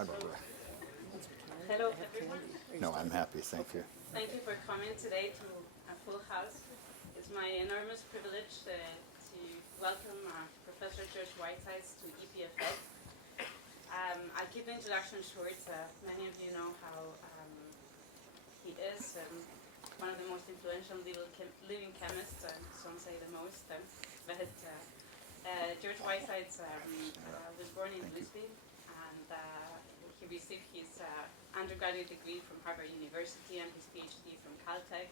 How about that? Hello, everyone. No, I'm happy, thank you. Thank you for coming today to a full house. It's my enormous privilege to welcome Professor George Whitesides to EPFL. I'll keep the introduction short. Many of you know how he is one of the most influential living chemists, some say the most. George Whitesides was born in Lisbon, and he received his undergraduate degree from Harvard University and his PhD from Caltech.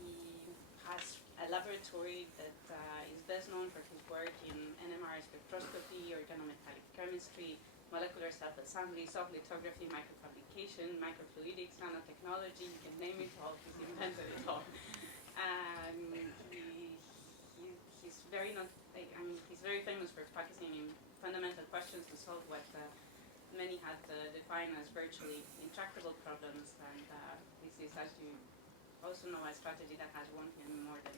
He has a laboratory that is best known for his work in NMR spectroscopy, organometallic chemistry, molecular self-assembly, soft lithography, microfabrication, microfluidics, nanotechnology. You can name it all. He's invented it all. He's he's very famous for focusing in fundamental questions to solve what many had defined as virtually intractable problems. And this is, as you also know, a strategy that has won him more than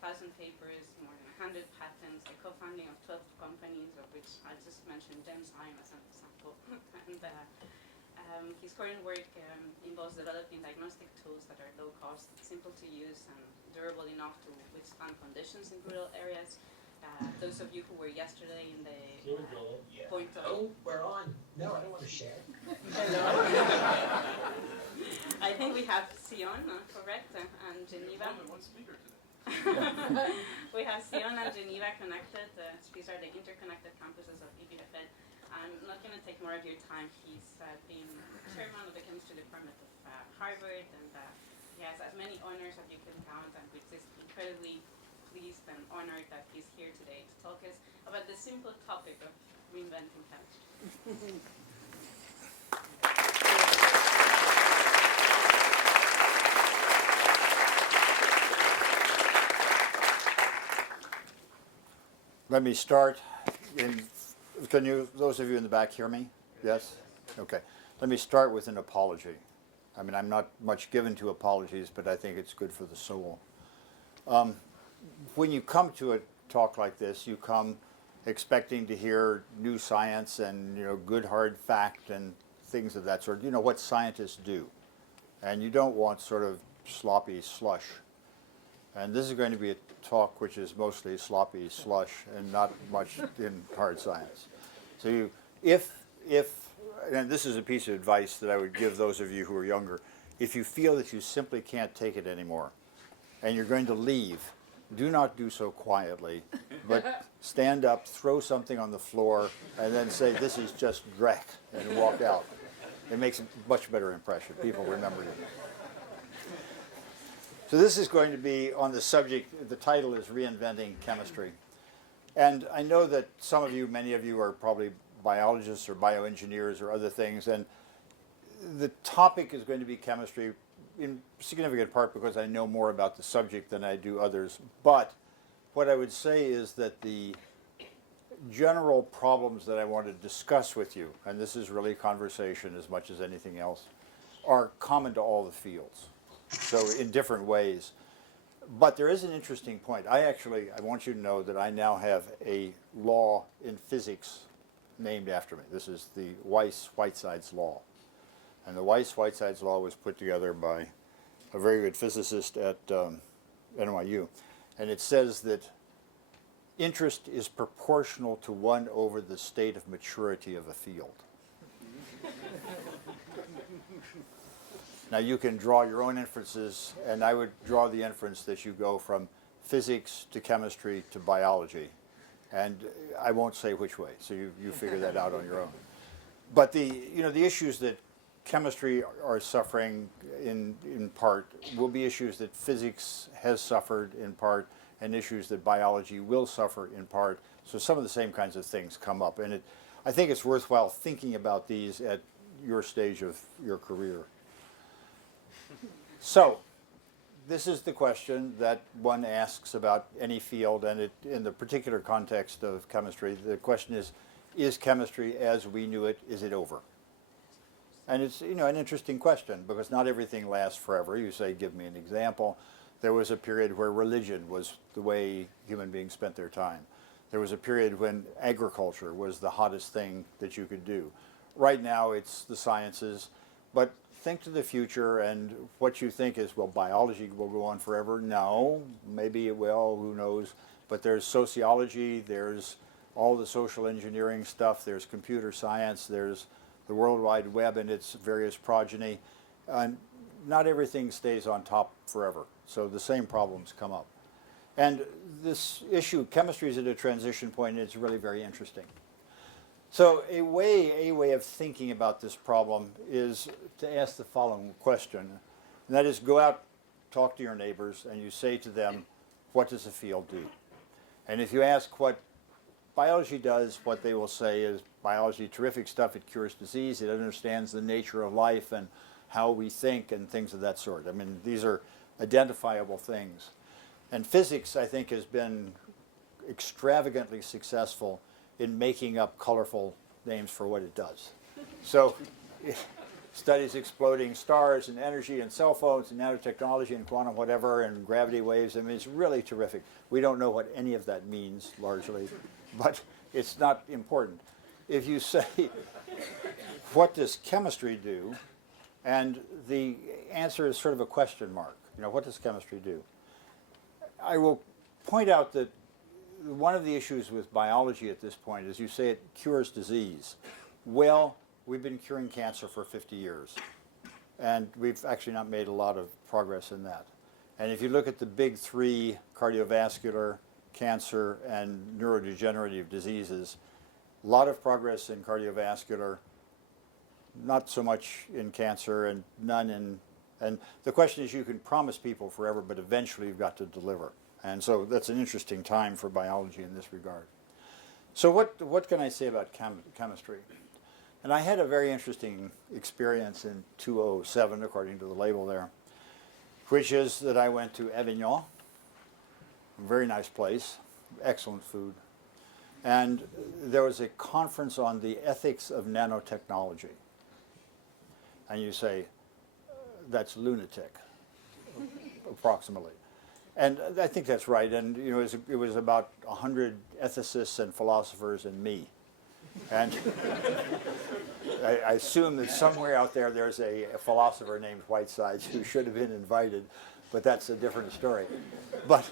1,000 papers, more than 100 patents, the co-founding of 12 companies, of which I just mentioned Gemzyme as an example. And his current work involves developing diagnostic tools that are low cost, simple to use, and durable enough to withstand conditions in rural areas. Those of you who were yesterday in the point of... Oh, we're on. No, I don't want to share. I think we have Sion, correct, and Geneva. Only one speaker today. We have Sion and Geneva connected. These are the interconnected campuses of EPFL. I'm not going to take more of your time. He's been chairman of the chemistry department of Harvard, and he has as many honors as you can count, and we're just incredibly pleased and honored that he's here today to talk us about the simple topic of reinventing chemistry. Let me start can you, those of you in the back, hear me? Yes? Okay. Let me start with an apology. I mean, I'm not much given to apologies, but I think it's good for the soul. When you come to a talk like this, you come expecting to hear new science and, good hard fact and things of that sort, what scientists do. And you don't want sort of sloppy slush. And this is going to be a talk which is mostly sloppy slush and not much in hard science. So and this is a piece of advice that I would give those of you who are younger, if you feel that you simply can't take it anymore and you're going to leave, do not do so quietly, but stand up, throw something on the floor, and then say, this is just dreck, and walk out. It makes a much better impression. People remember you. So this is going to be on the subject, the title is Reinventing Chemistry. And I know that some of you, many of you are probably biologists or bioengineers or other things, and the topic is going to be chemistry in significant part because I know more about the subject than I do others. But what I would say is that the general problems that I want to discuss with you, and this is really conversation as much as anything else, are common to all the fields. So in different ways. But there is an interesting point. I want you to know that I now have a law in physics named after me. This is the Whitesides law. And the Whitesides law was put together by a very good physicist at NYU. And it says that interest is proportional to 1 over the state of maturity of a field. Now you can draw your own inferences, and I would draw the inference that you go from physics to chemistry to biology. And I won't say which way, so you figure that out on your own. But the issues that chemistry are suffering in part will be issues that physics has suffered in part, and issues that biology will suffer in part. So some of the same kinds of things come up. And I think it's worthwhile thinking about these at your stage of your career. So, this is the question that one asks about any field, and in the particular context of chemistry, the question is chemistry as we knew it, is it over? And it's an interesting question because not everything lasts forever. You say, give me an example. There was a period where religion was the way human beings spent their time. There was a period when agriculture was the hottest thing that you could do. Right now it's the sciences, but think to the future, and what you think is, well, biology will go on forever. No, maybe it will, who knows. But there's sociology, there's all the social engineering stuff, there's computer science, there's the World Wide Web and its various progeny. Not everything stays on top forever, so the same problems come up. And this issue, chemistry is at a transition point, and it's really very interesting. So a way of thinking about this problem is to ask the following question, and that is, go out, talk to your neighbors, and you say to them, what does the field do? And if you ask what biology does, what they will say is, biology, terrific stuff, it cures disease, it understands the nature of life and how we think and things of that sort. I mean, these are identifiable things. And physics, I think, has been extravagantly successful in making up colorful names for what it does. So it studies exploding stars and energy and cell phones and nanotechnology and quantum whatever and gravity waves. I mean, it's really terrific. We don't know what any of that means, largely, but it's not important. If you say, what does chemistry do? And the answer is sort of a question mark. You know, what does chemistry do? I will point out that one of the issues with biology at this point is, you say it cures disease. Well, we've been curing cancer for 50 years, and we've actually not made a lot of progress in that. And if you look at the big three, cardiovascular, cancer, and neurodegenerative diseases, a lot of progress in cardiovascular, not so much in cancer, and none in, and the question is, you can promise people forever, but eventually you've got to deliver. And so that's an interesting time for biology in this regard. So what can I say about chemistry? And I had a very interesting experience in 2007, according to the label there, which is that I went to Avignon, a very nice place, excellent food. And there was a conference on the ethics of nanotechnology. And you say, that's lunatic, approximately. And I think that's right. And you know, it was about 100 ethicists and philosophers and me. And I assume that somewhere out there there's a philosopher named Whitesides who should have been invited, but that's a different story. But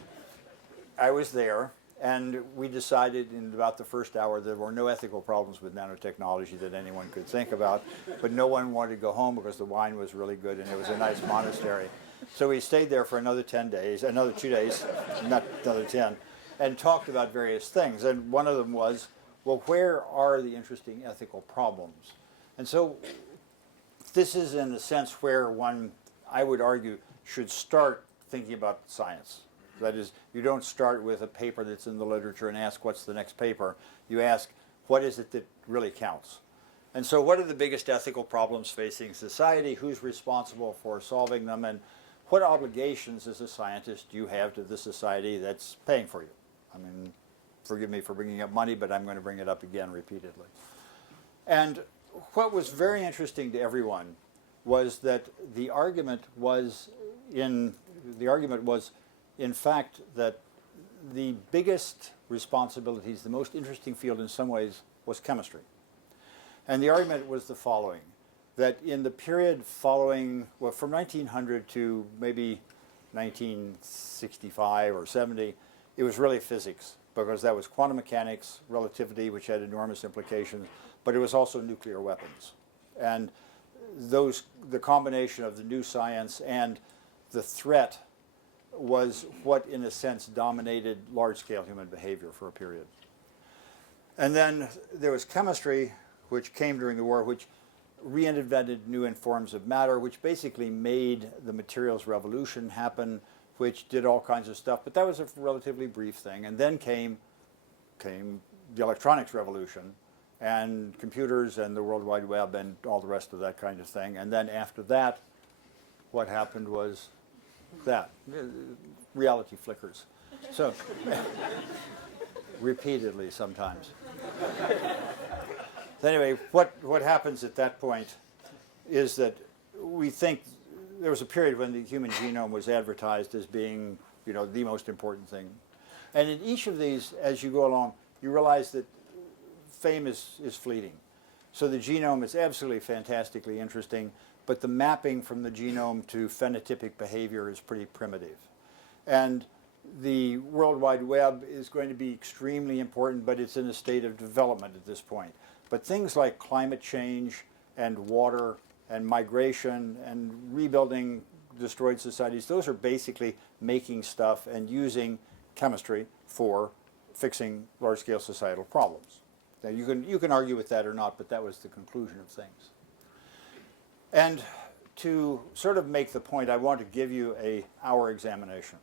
I was there, and we decided in about the first hour there were no ethical problems with nanotechnology that anyone could think about, but no one wanted to go home because the wine was really good and it was a nice monastery. So we stayed there for another 10 days, another 2 days, not another 10, and talked about various things. And one of them was, well, where are the interesting ethical problems? And so this is, in a sense, where one, I would argue, should start thinking about science. That is, you don't start with a paper that's in the literature and ask, what's the next paper? You ask, what is it that really counts? And so what are the biggest ethical problems facing society? Who's responsible for solving them? And what obligations as a scientist do you have to the society that's paying for you? I mean, forgive me for bringing up money, but I'm going to bring it up again repeatedly. And what was very interesting to everyone was that the argument was, in fact, that the biggest responsibilities, the most interesting field in some ways, was chemistry. And the argument was the following, that in the period following, well, from 1900 to maybe 1965 or 70, it was really physics, because that was quantum mechanics, relativity, which had enormous implications, but it was also nuclear weapons. And those, the combination of the new science and the threat was what, in a sense, dominated large-scale human behavior for a period. And then there was chemistry, which came during the war, which reinvented new forms of matter, which basically made the materials revolution happen, which did all kinds of stuff. But that was a relatively brief thing. And then came the electronics revolution, and computers and the World Wide Web and all the rest of that kind of thing. And then after that, what happened was that. Reality flickers. So, repeatedly sometimes. So anyway, what happens at that point is that we think there was a period when the human genome was advertised as being, you know, the most important thing. And in each of these, as you go along, you realize that fame is fleeting. So the genome is absolutely fantastically interesting, but the mapping from the genome to phenotypic behavior is pretty primitive. And the World Wide Web is going to be extremely important, but it's in a state of development at this point. But things like climate change and water and migration and rebuilding destroyed societies, those are basically making stuff and using chemistry for fixing large-scale societal problems. Now you can argue with that or not, but that was the conclusion of things. And to sort of make the point, I want to give you an hour examination.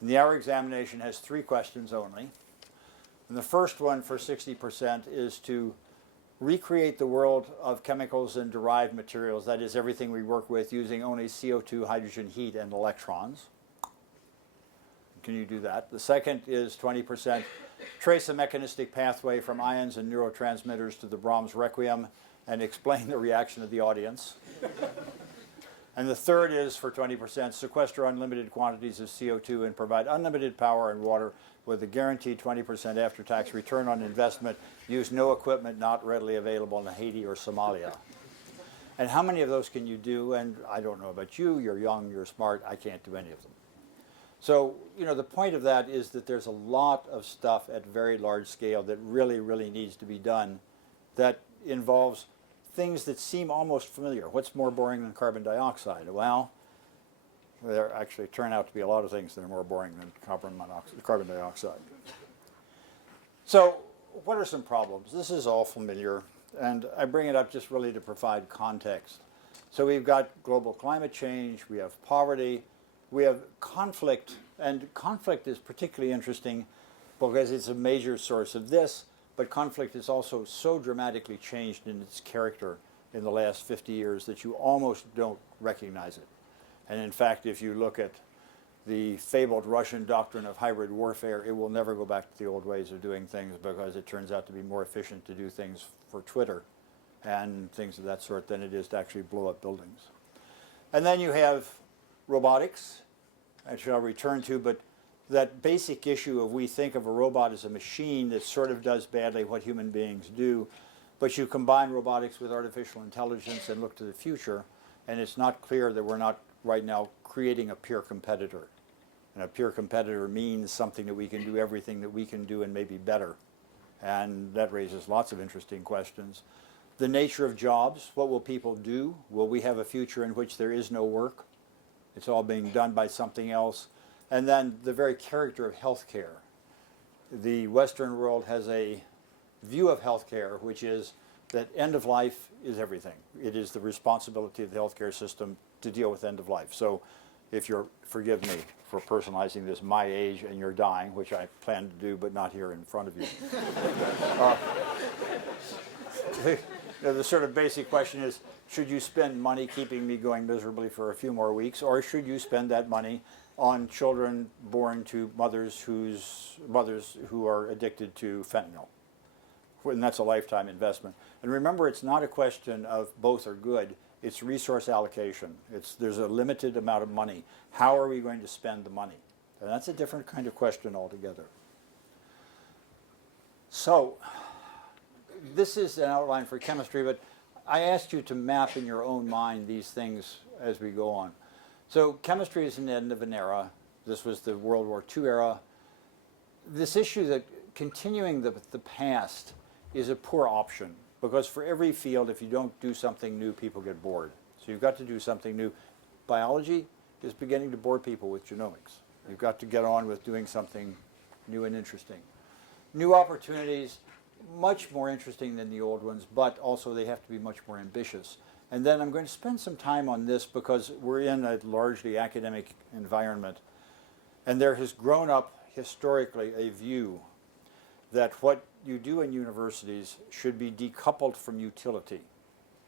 And the hour examination has 3 questions only. And the first one for 60% is to recreate the world of chemicals and derived materials, that is everything we work with, using only CO2, hydrogen, heat, and electrons. Can you do that? The second is 20%, trace a mechanistic pathway from ions and neurotransmitters to the Brahms Requiem and explain the reaction of the audience. And the third is, for 20%, sequester unlimited quantities of CO2 and provide unlimited power and water with a guaranteed 20% after-tax return on investment. Use no equipment not readily available in Haiti or Somalia. And how many of those can you do? And I don't know about you. You're young, you're smart. I can't do any of them. So, you know, the point of that is that there's a lot of stuff at very large scale that really, really needs to be done that involves things that seem almost familiar. What's more boring than carbon dioxide? Well, there actually turn out to be a lot of things that are more boring than carbon dioxide. So what are some problems? This is all familiar, and I bring it up just really to provide context. So we've got global climate change, we have poverty, we have conflict, and conflict is particularly interesting because it's a major source of this, but conflict is also so dramatically changed in its character in the last 50 years that you almost don't recognize it. And in fact, if you look at the fabled Russian doctrine of hybrid warfare, it will never go back to the old ways of doing things because it turns out to be more efficient to do things for Twitter and things of that sort than it is to actually blow up buildings. And then you have robotics, which I'll return to, but that basic issue of we think of a robot as a machine that sort of does badly what human beings do, but you combine robotics with artificial intelligence and look to the future, and it's not clear that we're not right now creating a peer competitor. And a peer competitor means something that we can do everything that we can do and maybe better. And that raises lots of interesting questions. The nature of jobs, what will people do? Will we have a future in which there is no work? It's all being done by something else. And then the very character of healthcare. The Western world has a view of healthcare which is that end of life is everything. It is the responsibility of the healthcare system to deal with end of life. So if you're, forgive me for personalizing this, my age and you're dying, which I plan to do but not here in front of you. The sort of basic question is, should you spend money keeping me going miserably for a few more weeks, or should you spend that money on children born to mothers who are addicted to fentanyl? And that's a lifetime investment. And remember, it's not a question of both are good. It's resource allocation. There's a limited amount of money. How are we going to spend the money? And that's a different kind of question altogether. So this is an outline for chemistry, but I asked you to map in your own mind these things as we go on. So chemistry is an end of an era. This was the World War II era. This issue that continuing the past is a poor option, because for every field, if you don't do something new, people get bored. So you've got to do something new. Biology is beginning to bore people with genomics. You've got to get on with doing something new and interesting. New opportunities, much more interesting than the old ones, but also they have to be much more ambitious. And then I'm going to spend some time on this because we're in a largely academic environment, and there has grown up historically a view that what you do in universities should be decoupled from utility.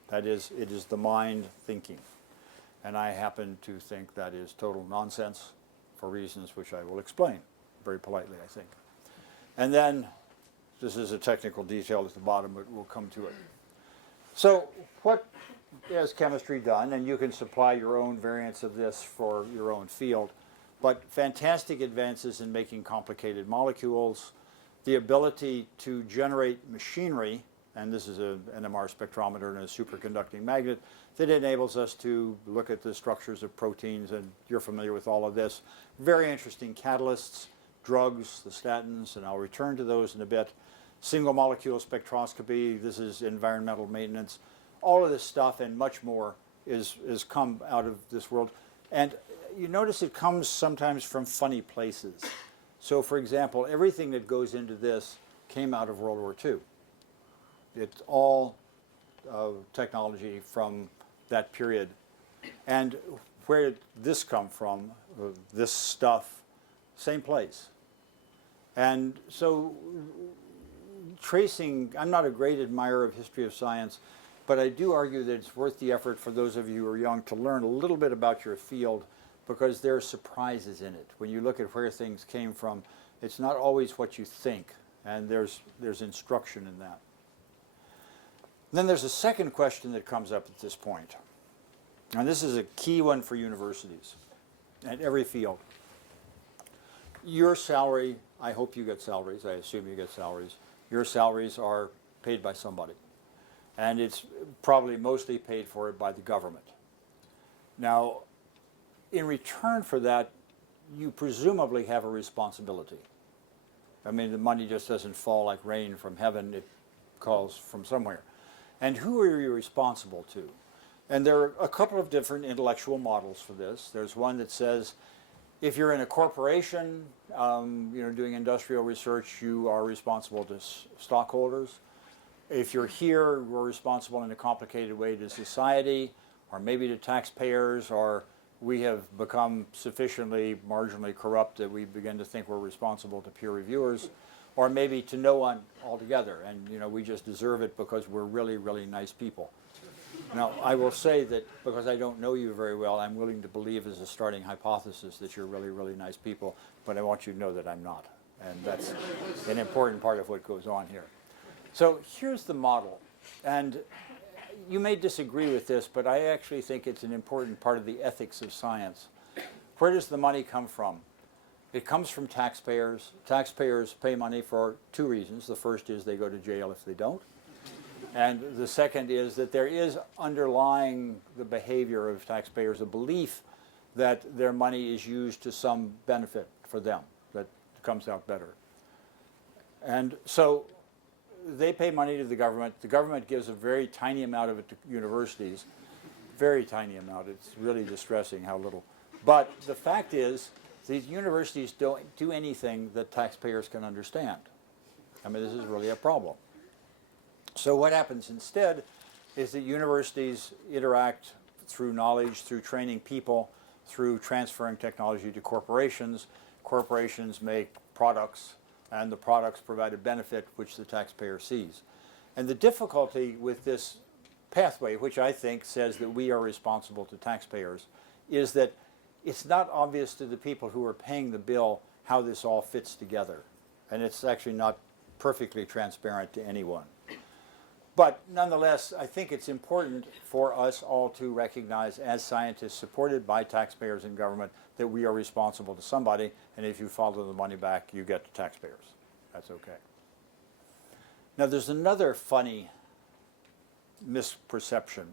That is, it is the mind thinking. And I happen to think that is total nonsense for reasons which I will explain very politely, I think. And then, this is a technical detail at the bottom, but we'll come to it. So what has chemistry done? And you can supply your own variants of this for your own field. But fantastic advances in making complicated molecules, the ability to generate machinery, and this is an NMR spectrometer and a superconducting magnet that enables us to look at the structures of proteins, and you're familiar with all of this. Very interesting catalysts, drugs, the statins, and I'll return to those in a bit. Single molecule spectroscopy, this is environmental maintenance. All of this stuff and much more is come out of this world. And you notice it comes sometimes from funny places. So for example, everything that goes into this came out of World War II. It's all technology from that period. And where did this come from? This stuff, same place. And so tracing, I'm not a great admirer of history of science, but I do argue that it's worth the effort for those of you who are young to learn a little bit about your field, because there are surprises in it. When you look at where things came from, it's not always what you think, and there's instruction in that. Then there's a second question that comes up at this point, and this is a key one for universities and every field. Your salary, I hope you get salaries, I assume you get salaries. Your salaries are paid by somebody, and it's probably mostly paid for by the government. Now, in return for that, you presumably have a responsibility. I mean, the money just doesn't fall like rain from heaven, it calls from somewhere. And who are you responsible to? And there are a couple of different intellectual models for this. There's one that says, if you're in a corporation, doing industrial research, you are responsible to stockholders. If you're here, we're responsible in a complicated way to society, or maybe to taxpayers, or we have become sufficiently marginally corrupt that we begin to think we're responsible to peer reviewers, or maybe to no one altogether, and we just deserve it because we're really, really nice people. Now, I will say that because I don't know you very well, I'm willing to believe as a starting hypothesis that you're really, really nice people, but I want you to know that I'm not, and that's an important part of what goes on here. So here's the model, and you may disagree with this, but I actually think it's an important part of the ethics of science. Where does the money come from? It comes from taxpayers. Taxpayers pay money for two reasons. The first is they go to jail if they don't. And the second is that there is underlying the behavior of taxpayers a belief that their money is used to some benefit for them, that comes out better. And so they pay money to the government. The government gives a very tiny amount of it to universities. Very tiny amount. It's really distressing how little. But the fact is, these universities don't do anything that taxpayers can understand. I mean, this is really a problem. So what happens instead is that universities interact through knowledge, through training people, through transferring technology to corporations. Corporations make products, and the products provide a benefit which the taxpayer sees. And the difficulty with this pathway, which I think says that we are responsible to taxpayers, is that it's not obvious to the people who are paying the bill how this all fits together. And it's actually not perfectly transparent to anyone. But nonetheless, I think it's important for us all to recognize, as scientists supported by taxpayers and government, that we are responsible to somebody, and if you follow the money back, you get to taxpayers. That's okay. Now, there's another funny misperception,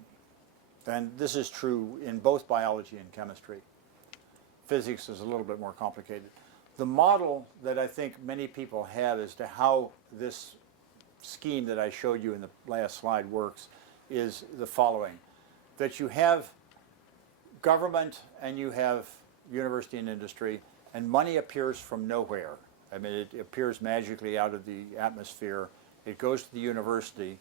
and this is true in both biology and chemistry. Physics is a little bit more complicated. The model that I think many people have as to how this scheme that I showed you in the last slide works is the following: that you have government and you have university and industry, and money appears from nowhere. I mean, it appears magically out of the atmosphere. It goes to the university.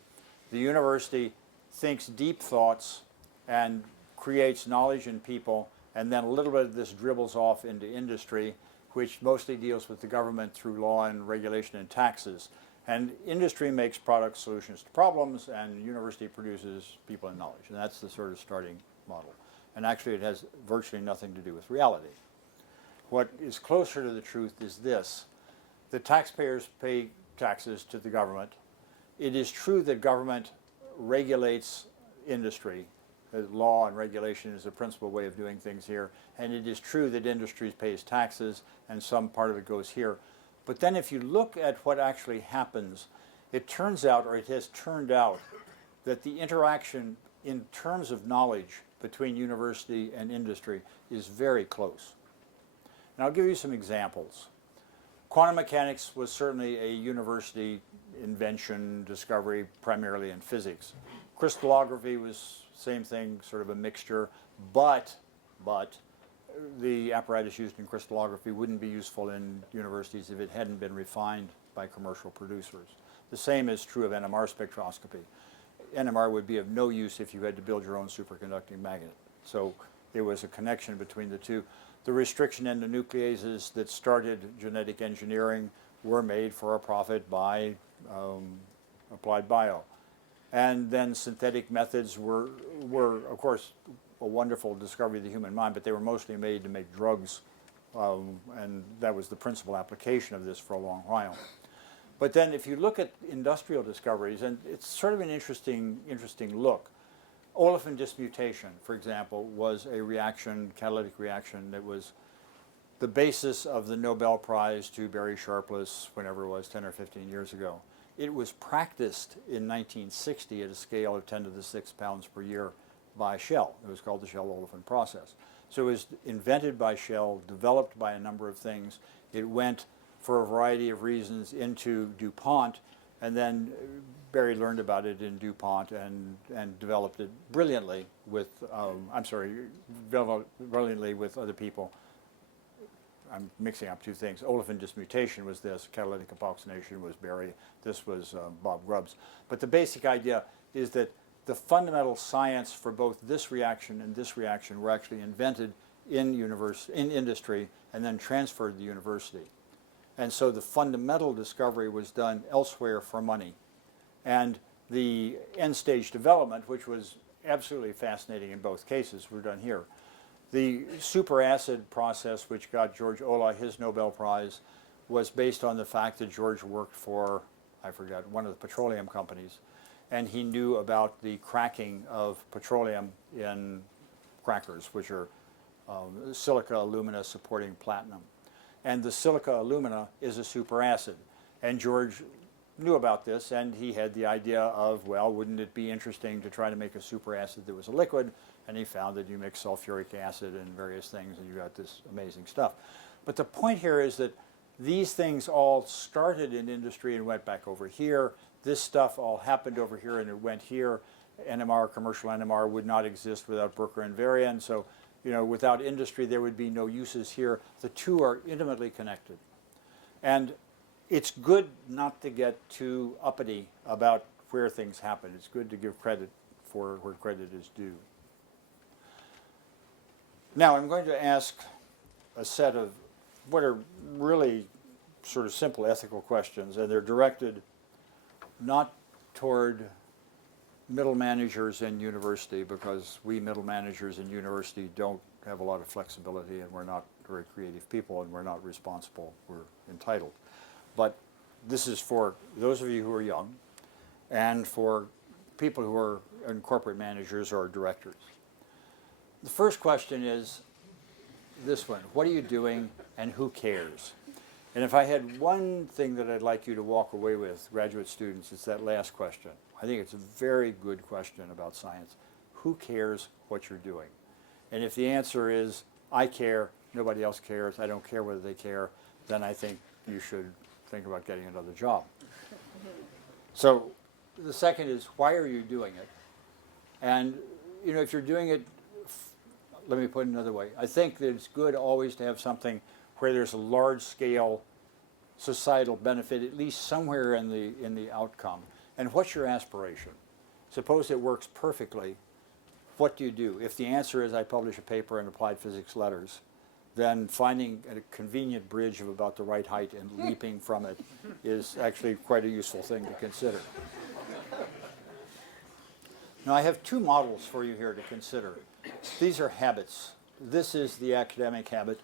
The university thinks deep thoughts and creates knowledge in people, and then a little bit of this dribbles off into industry, which mostly deals with the government through law and regulation and taxes. And industry makes product solutions to problems, and university produces people and knowledge. And that's the sort of starting model. And actually, it has virtually nothing to do with reality. What is closer to the truth is this: the taxpayers pay taxes to the government. It is true that government regulates industry. Law and regulation is the principal way of doing things here. And it is true that industry pays taxes, and some part of it goes here. But then if you look at what actually happens, it turns out, or it has turned out, that the interaction in terms of knowledge between university and industry is very close. And I'll give you some examples. Quantum mechanics was certainly a university invention, discovery, primarily in physics. Crystallography was same thing, sort of a mixture, but the apparatus used in crystallography wouldn't be useful in universities if it hadn't been refined by commercial producers. The same is true of NMR spectroscopy. NMR would be of no use if you had to build your own superconducting magnet. So there was a connection between the two. The restriction endonucleases that started genetic engineering were made for a profit by Applied Bio. And then synthetic methods were, of course, a wonderful discovery of the human mind, but they were mostly made to make drugs, and that was the principal application of this for a long while. But then if you look at industrial discoveries, and it's sort of an interesting look. Olefin dismutation, for example, was a reaction, catalytic reaction, that was the basis of the Nobel Prize to Barry Sharpless, whenever it was, 10 or 15 years ago. It was practiced in 1960 at a scale of 10 to the 6 pounds per year by Shell. It was called the Shell olefin process. So it was invented by Shell, developed by a number of things. It went, for a variety of reasons, into DuPont, and then Barry learned about it in DuPont and developed it brilliantly with, brilliantly with other people. I'm mixing up two things. Olefin dismutation was this, catalytic epoxidation was Barry, this was Bob Grubbs. But the basic idea is that the fundamental science for both this reaction and this reaction were actually invented in industry and then transferred to the university. And so the fundamental discovery was done elsewhere for money. And the end-stage development, which was absolutely fascinating in both cases, were done here. The superacid process, which got George Olah his Nobel Prize, was based on the fact that George worked for, I forget, one of the petroleum companies, and he knew about the cracking of petroleum in crackers, which are silica alumina supporting platinum. And the silica alumina is a superacid. And George knew about this, and he had the idea of, well, wouldn't it be interesting to try to make a superacid that was a liquid? And he found that you mix sulfuric acid and various things, and you got this amazing stuff. But the point here is that these things all started in industry and went back over here. This stuff all happened over here and it went here. NMR, commercial NMR, would not exist without Brucker and Varian. So, you know, without industry, there would be no uses here. The two are intimately connected. And it's good not to get too uppity about where things happen. It's good to give credit for where credit is due. Now, I'm going to ask a set of what are really sort of simple ethical questions, and they're directed not toward middle managers in university, because we middle managers in university don't have a lot of flexibility, and we're not very creative people, and we're not responsible, we're entitled. But this is for those of you who are young, and for people who are in corporate managers or directors. The first question is this one: what are you doing and who cares? And if I had one thing that I'd like you to walk away with, graduate students, it's that last question. I think it's a very good question about science. Who cares what you're doing? And if the answer is, I care, nobody else cares, I don't care whether they care, then I think you should think about getting another job. So the second is, why are you doing it? And you know, if you're doing it, let me put it another way. I think that it's good always to have something where there's a large-scale societal benefit, at least somewhere in the outcome. And what's your aspiration? Suppose it works perfectly. What do you do? If the answer is I publish a paper in Applied Physics Letters, then finding a convenient bridge of about the right height and leaping from it is actually quite a useful thing to consider. Now, I have two models for you here to consider. These are habits. This is the academic habit.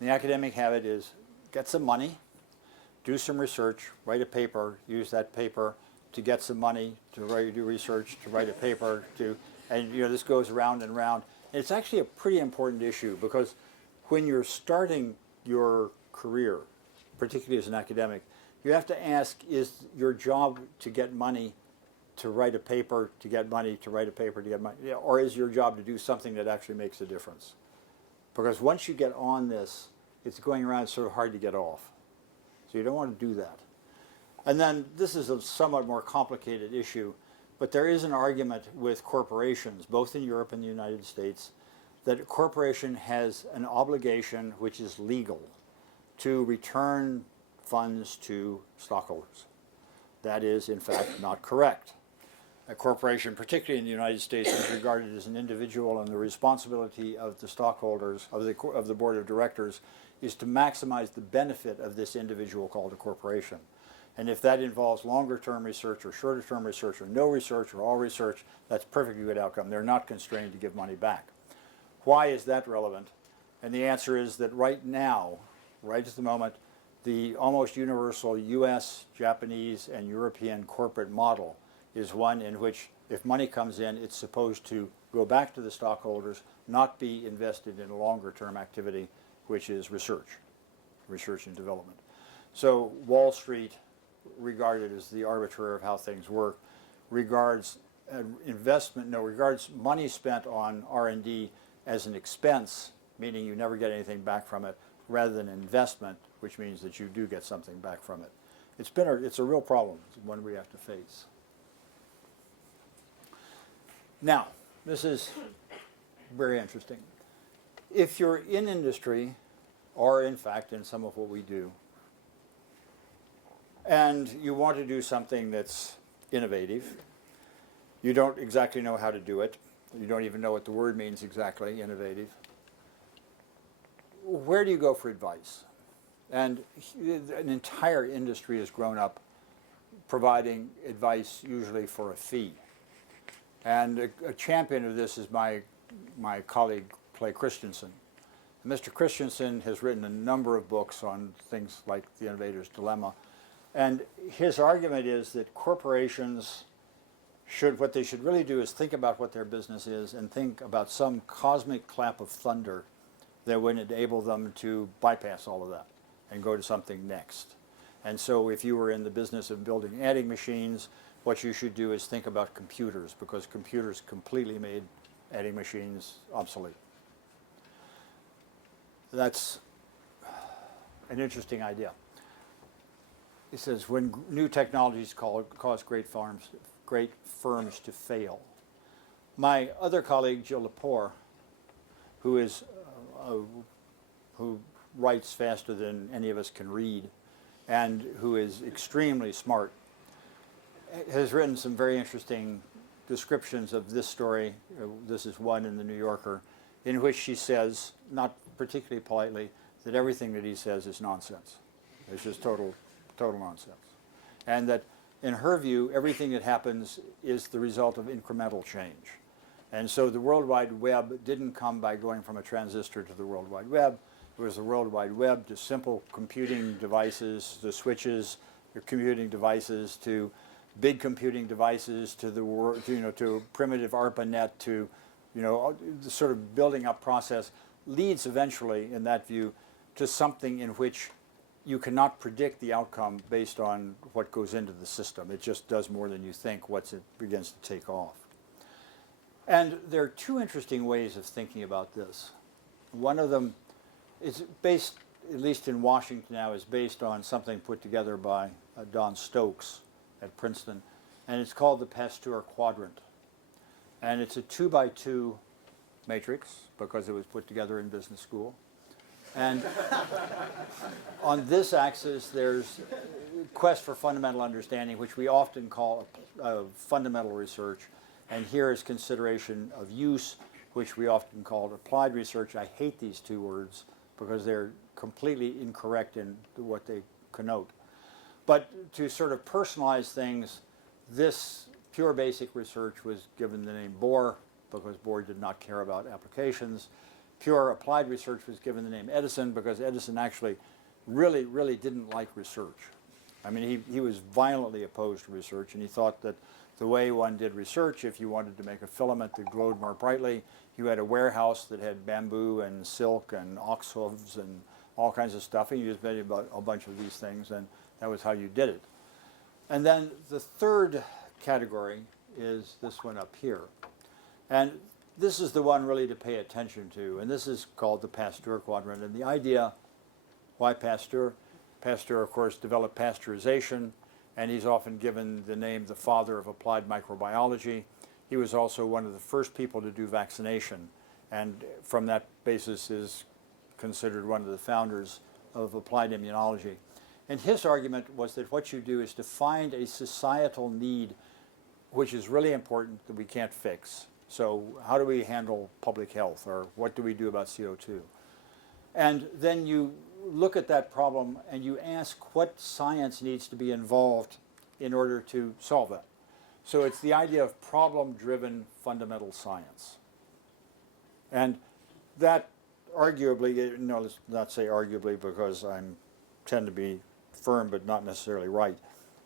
The academic habit is get some money, do some research, write a paper, use that paper to get some money, to do research, to write a paper, and you know, this goes around and around. And it's actually a pretty important issue, because when you're starting your career, particularly as an academic, you have to ask, is your job to get money to write a paper, to get money, to write a paper, to get money, or is your job to do something that actually makes a difference? Because once you get on this, it's going around sort of hard to get off. So you don't want to do that. And then this is a somewhat more complicated issue, but there is an argument with corporations, both in Europe and the United States, that a corporation has an obligation, which is legal, to return funds to stockholders. That is, in fact, not correct. A corporation, particularly in the United States, is regarded as an individual, and the responsibility of the stockholders, of the board of directors, is to maximize the benefit of this individual called a corporation. And if that involves longer-term research or shorter-term research or no research or all research, that's a perfectly good outcome. They're not constrained to give money back. Why is that relevant? And the answer is that right now, right at the moment, the almost universal US, Japanese, and European corporate model is one in which if money comes in, it's supposed to go back to the stockholders, not be invested in a longer-term activity, which is research and development. So Wall Street, regarded as the arbiter of how things work, regards regards money spent on R&D as an expense, meaning you never get anything back from it, rather than investment, which means that you do get something back from it. It's a real problem. It's one we have to face. Now, this is very interesting. If you're in industry, or in fact in some of what we do, and you want to do something that's innovative, you don't exactly know how to do it, you don't even know what the word means exactly, innovative, where do you go for advice? And an entire industry has grown up providing advice usually for a fee. And a champion of this is my colleague, Clay Christensen. Mr. Christensen has written a number of books on things like the innovator's dilemma. And his argument is that corporations what they should really do is think about what their business is and think about some cosmic clap of thunder that would enable them to bypass all of that and go to something next. And so if you were in the business of building adding machines, what you should do is think about computers, because computers completely made adding machines obsolete. That's an interesting idea. He says, when new technologies cause great firms to fail. My other colleague, Jill Lepore, who writes faster than any of us can read, and who is extremely smart, has written some very interesting descriptions of this story. This is one in the New Yorker, in which she says, not particularly politely, that everything that he says is nonsense. It's just total nonsense. And that, in her view, everything that happens is the result of incremental change. And so the World Wide Web didn't come by going from a transistor to the World Wide Web. It was the World Wide Web to simple computing devices, the switches, the computing devices, to big computing devices, to to primitive ARPANET, to the sort of building up process leads eventually, in that view, to something in which you cannot predict the outcome based on what goes into the system. It just does more than you think once it begins to take off. And there are two interesting ways of thinking about this. One of them is based, at least in Washington now, is based on something put together by Don Stokes at Princeton, and it's called the Pasteur Quadrant. And it's a 2x2 matrix, because it was put together in business school. And on this axis, there's quest for fundamental understanding, which we often call fundamental research. And here is consideration of use, which we often call applied research. I hate these two words because they're completely incorrect in what they connote. But to sort of personalize things, this pure basic research was given the name Bohr, because Bohr did not care about applications. Pure applied research was given the name Edison, because Edison actually really didn't like research. I mean, he was violently opposed to research, and he thought that the way one did research, if you wanted to make a filament that glowed more brightly, you had a warehouse that had bamboo and silk and ox hooves and all kinds of stuff, and you just invented about a bunch of these things, and that was how you did it. And then the third category is this one up here. And this is the one really to pay attention to, and this is called the Pasteur quadrant. And the idea, why Pasteur? Pasteur, of course, developed pasteurization, and he's often given the name the father of applied microbiology. He was also one of the first people to do vaccination, and from that basis is considered one of the founders of applied immunology. And his argument was that what you do is to find a societal need which is really important that we can't fix. So how do we handle public health, or what do we do about CO2? And then you look at that problem and you ask what science needs to be involved in order to solve that. So it's the idea of problem-driven fundamental science. And that arguably, no, let's not say arguably because I tend to be firm but not necessarily right.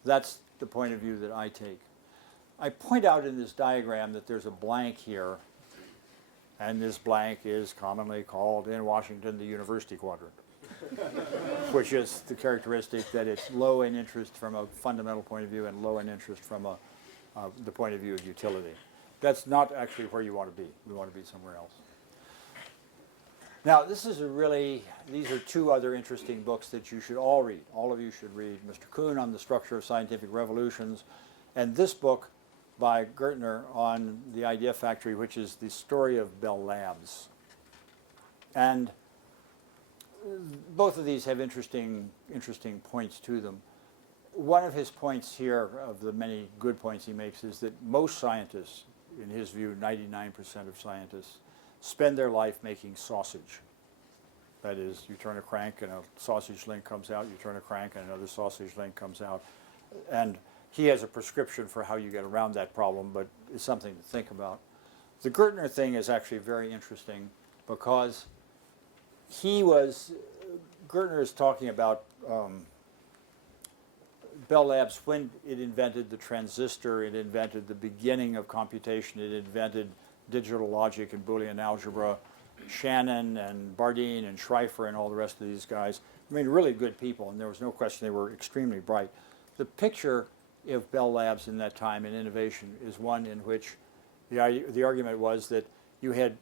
That's the point of view that I take. I point out in this diagram that there's a blank here, and this blank is commonly called in Washington the university quadrant, which is the characteristic that it's low in interest from a fundamental point of view and low in interest from the point of view of utility. That's not actually where you want to be. We want to be somewhere else. Now, these are two other interesting books that you should all read. All of you should read Mr. Kuhn on the structure of scientific revolutions, and this book by Gertner on the Idea Factory, which is the story of Bell Labs. And both of these have interesting points to them. One of his points here, of the many good points he makes, is that most scientists, in his view, 99% of scientists, spend their life making sausage. That is, you turn a crank and a sausage link comes out, you turn a crank and another sausage link comes out. And he has a prescription for how you get around that problem, but it's something to think about. The Gertner thing is actually very interesting because Gertner is talking about Bell Labs when it invented the transistor, it invented the beginning of computation, it invented digital logic and Boolean algebra. Shannon and Bardeen and Schreifer and all the rest of these guys, I mean, really good people, and there was no question they were extremely bright. The picture of Bell Labs in that time in innovation is one in which the argument was that you had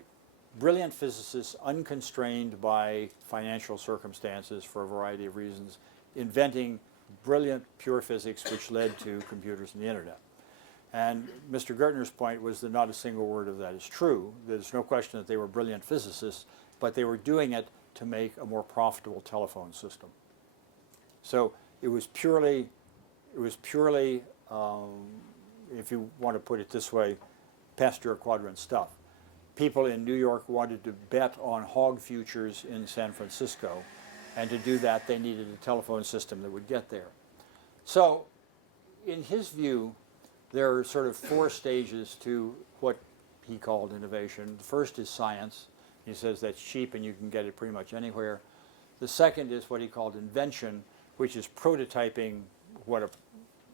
brilliant physicists unconstrained by financial circumstances for a variety of reasons, inventing brilliant pure physics which led to computers and the internet. And Mr. Gertner's point was that not a single word of that is true. There's no question that they were brilliant physicists, but they were doing it to make a more profitable telephone system. So it was purely, if you want to put it this way, Pasteur quadrant stuff. People in New York wanted to bet on hog futures in San Francisco, and to do that they needed a telephone system that would get there. So in his view, there are sort of four stages to what he called innovation. The first is science. He says that's cheap and you can get it pretty much anywhere. The second is what he called invention, which is prototyping what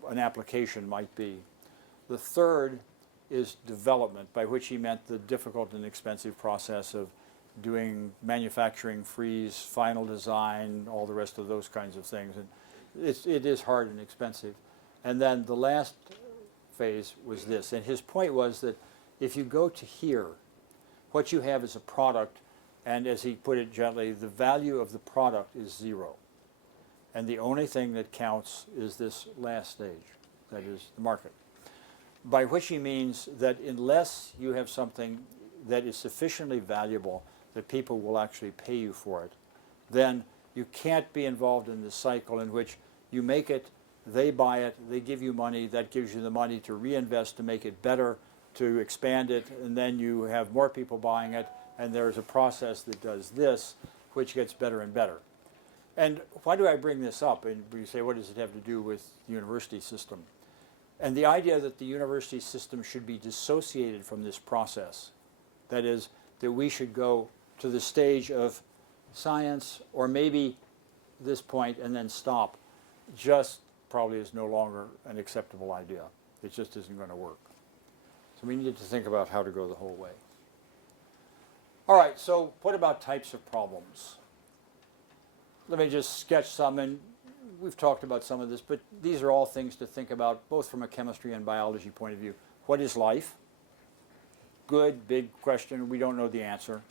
an application might be. The third is development, by which he meant the difficult and expensive process of doing manufacturing, freeze, final design, all the rest of those kinds of things. And it is hard and expensive. And then the last phase was this. And his point was that if you go to here, what you have is a product, and as he put it gently, the value of the product is zero. And the only thing that counts is this last stage, that is the market. By which he means that unless you have something that is sufficiently valuable that people will actually pay you for it, then you can't be involved in this cycle in which you make it, they buy it, they give you money, that gives you the money to reinvest to make it better, to expand it, and then you have more people buying it, and there's a process that does this, which gets better and better. And why do I bring this up? And you say, what does it have to do with the university system? And the idea that the university system should be dissociated from this process, that is, that we should go to the stage of science, or maybe this point and then stop, just probably is no longer an acceptable idea. It just isn't going to work. So we need to think about how to go the whole way. All right, so what about types of problems? let me just sketch some, and we've talked about some of this, but these are all things to think about, both from a chemistry and biology point of view. What is life? Good, big question. We don't know the answer.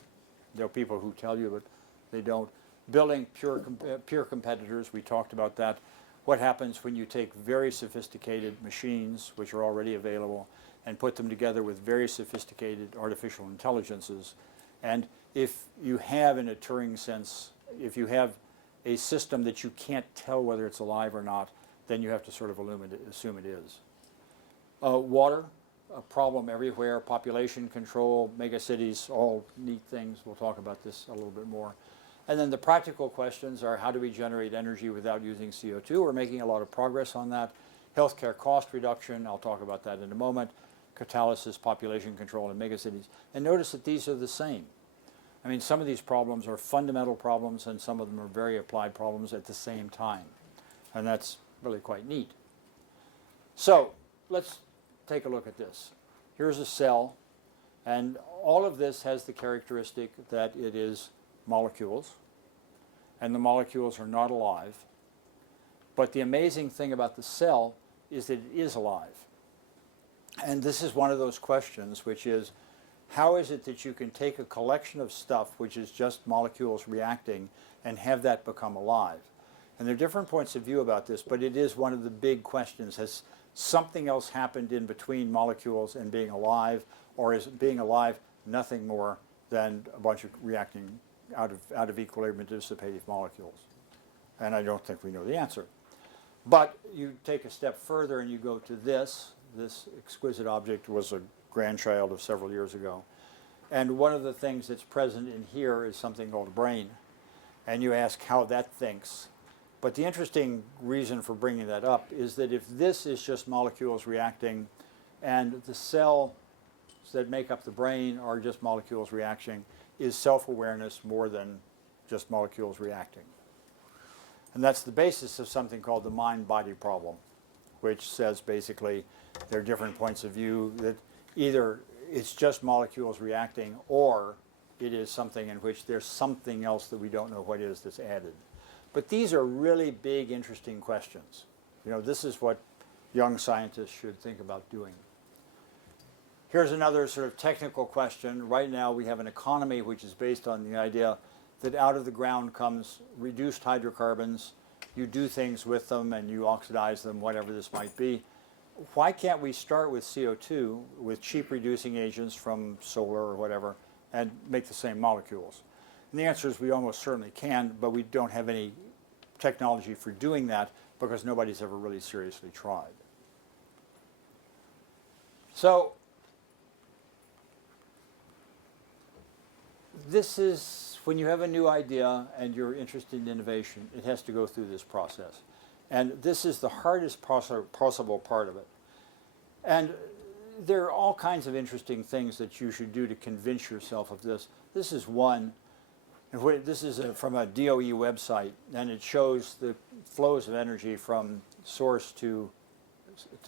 There are people who tell you, but they don't. Building pure competitors, we talked about that. What happens when you take very sophisticated machines, which are already available, and put them together with very sophisticated artificial intelligences? And if you have, in a Turing sense, if you have a system that you can't tell whether it's alive or not, then you have to sort of assume it is. Water, a problem everywhere. Population control, megacities, all neat things. We'll talk about this a little bit more. And then the practical questions are, how do we generate energy without using CO2? We're making a lot of progress on that. Healthcare cost reduction, I'll talk about that in a moment. Catalysis, population control, and megacities. And notice that these are the same. I mean, some of these problems are fundamental problems, and some of them are very applied problems at the same time. And that's really quite neat. So let's take a look at this. Here's a cell, and all of this has the characteristic that it is molecules, and the molecules are not alive. But the amazing thing about the cell is that it is alive. And this is one of those questions, which is, how is it that you can take a collection of stuff, which is just molecules reacting, and have that become alive? And there are different points of view about this, but it is one of the big questions. Has something else happened in between molecules and being alive, or is being alive nothing more than a bunch of reacting out of equilibrium dissipative molecules? And I don't think we know the answer. But you take a step further and you go to this. This exquisite object was a grandchild of several years ago. And one of the things that's present in here is something called a brain. And you ask how that thinks. But the interesting reason for bringing that up is that if this is just molecules reacting, and the cells that make up the brain are just molecules reacting, is self-awareness more than just molecules reacting? And that's the basis of something called the mind-body problem, which says basically there are different points of view that either it's just molecules reacting, or it is something in which there's something else that we don't know what is that's added. But these are really big, interesting questions. You know, this is what young scientists should think about doing. Here's another sort of technical question. Right now we have an economy which is based on the idea that out of the ground comes reduced hydrocarbons. You do things with them and you oxidize them, whatever this might be. Why can't we start with CO2, with cheap reducing agents from solar or whatever, and make the same molecules? And the answer is we almost certainly can, but we don't have any technology for doing that because nobody's ever really seriously tried. So this is, when you have a new idea and you're interested in innovation, it has to go through this process. And this is the hardest possible part of it. And there are all kinds of interesting things that you should do to convince yourself of this. This is one. This is from a DOE website, and it shows the flows of energy from source to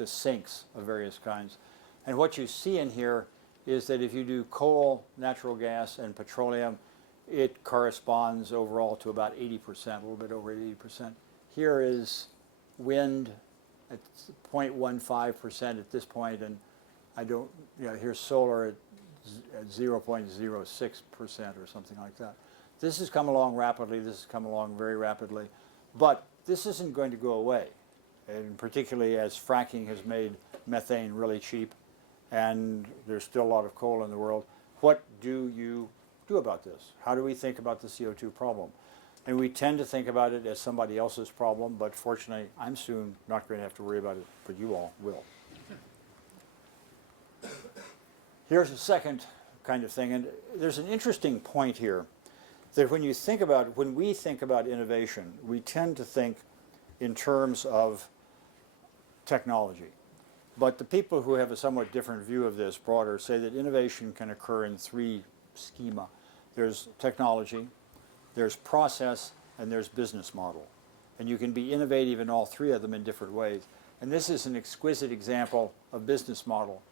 sinks of various kinds. And what you see in here is that if you do coal, natural gas, and petroleum, it corresponds overall to about 80%, a little bit over 80%. Here is wind at 0.15% at this point, and here's solar at 0.06% or something like that. This has come along rapidly. This has come along very rapidly. But this isn't going to go away, and particularly as fracking has made methane really cheap, and there's still a lot of coal in the world. What do you do about this? How do we think about the CO2 problem? And we tend to think about it as somebody else's problem, but fortunately, I'm soon not going to have to worry about it, but you all will. Here's a second kind of thing, and there's an interesting point here that when we think about innovation, we tend to think in terms of technology. But the people who have a somewhat different view of this, broader, say that innovation can occur in three schema. There's technology, there's process, and there's business model. And you can be innovative in all three of them in different ways. And this is an exquisite example of business model.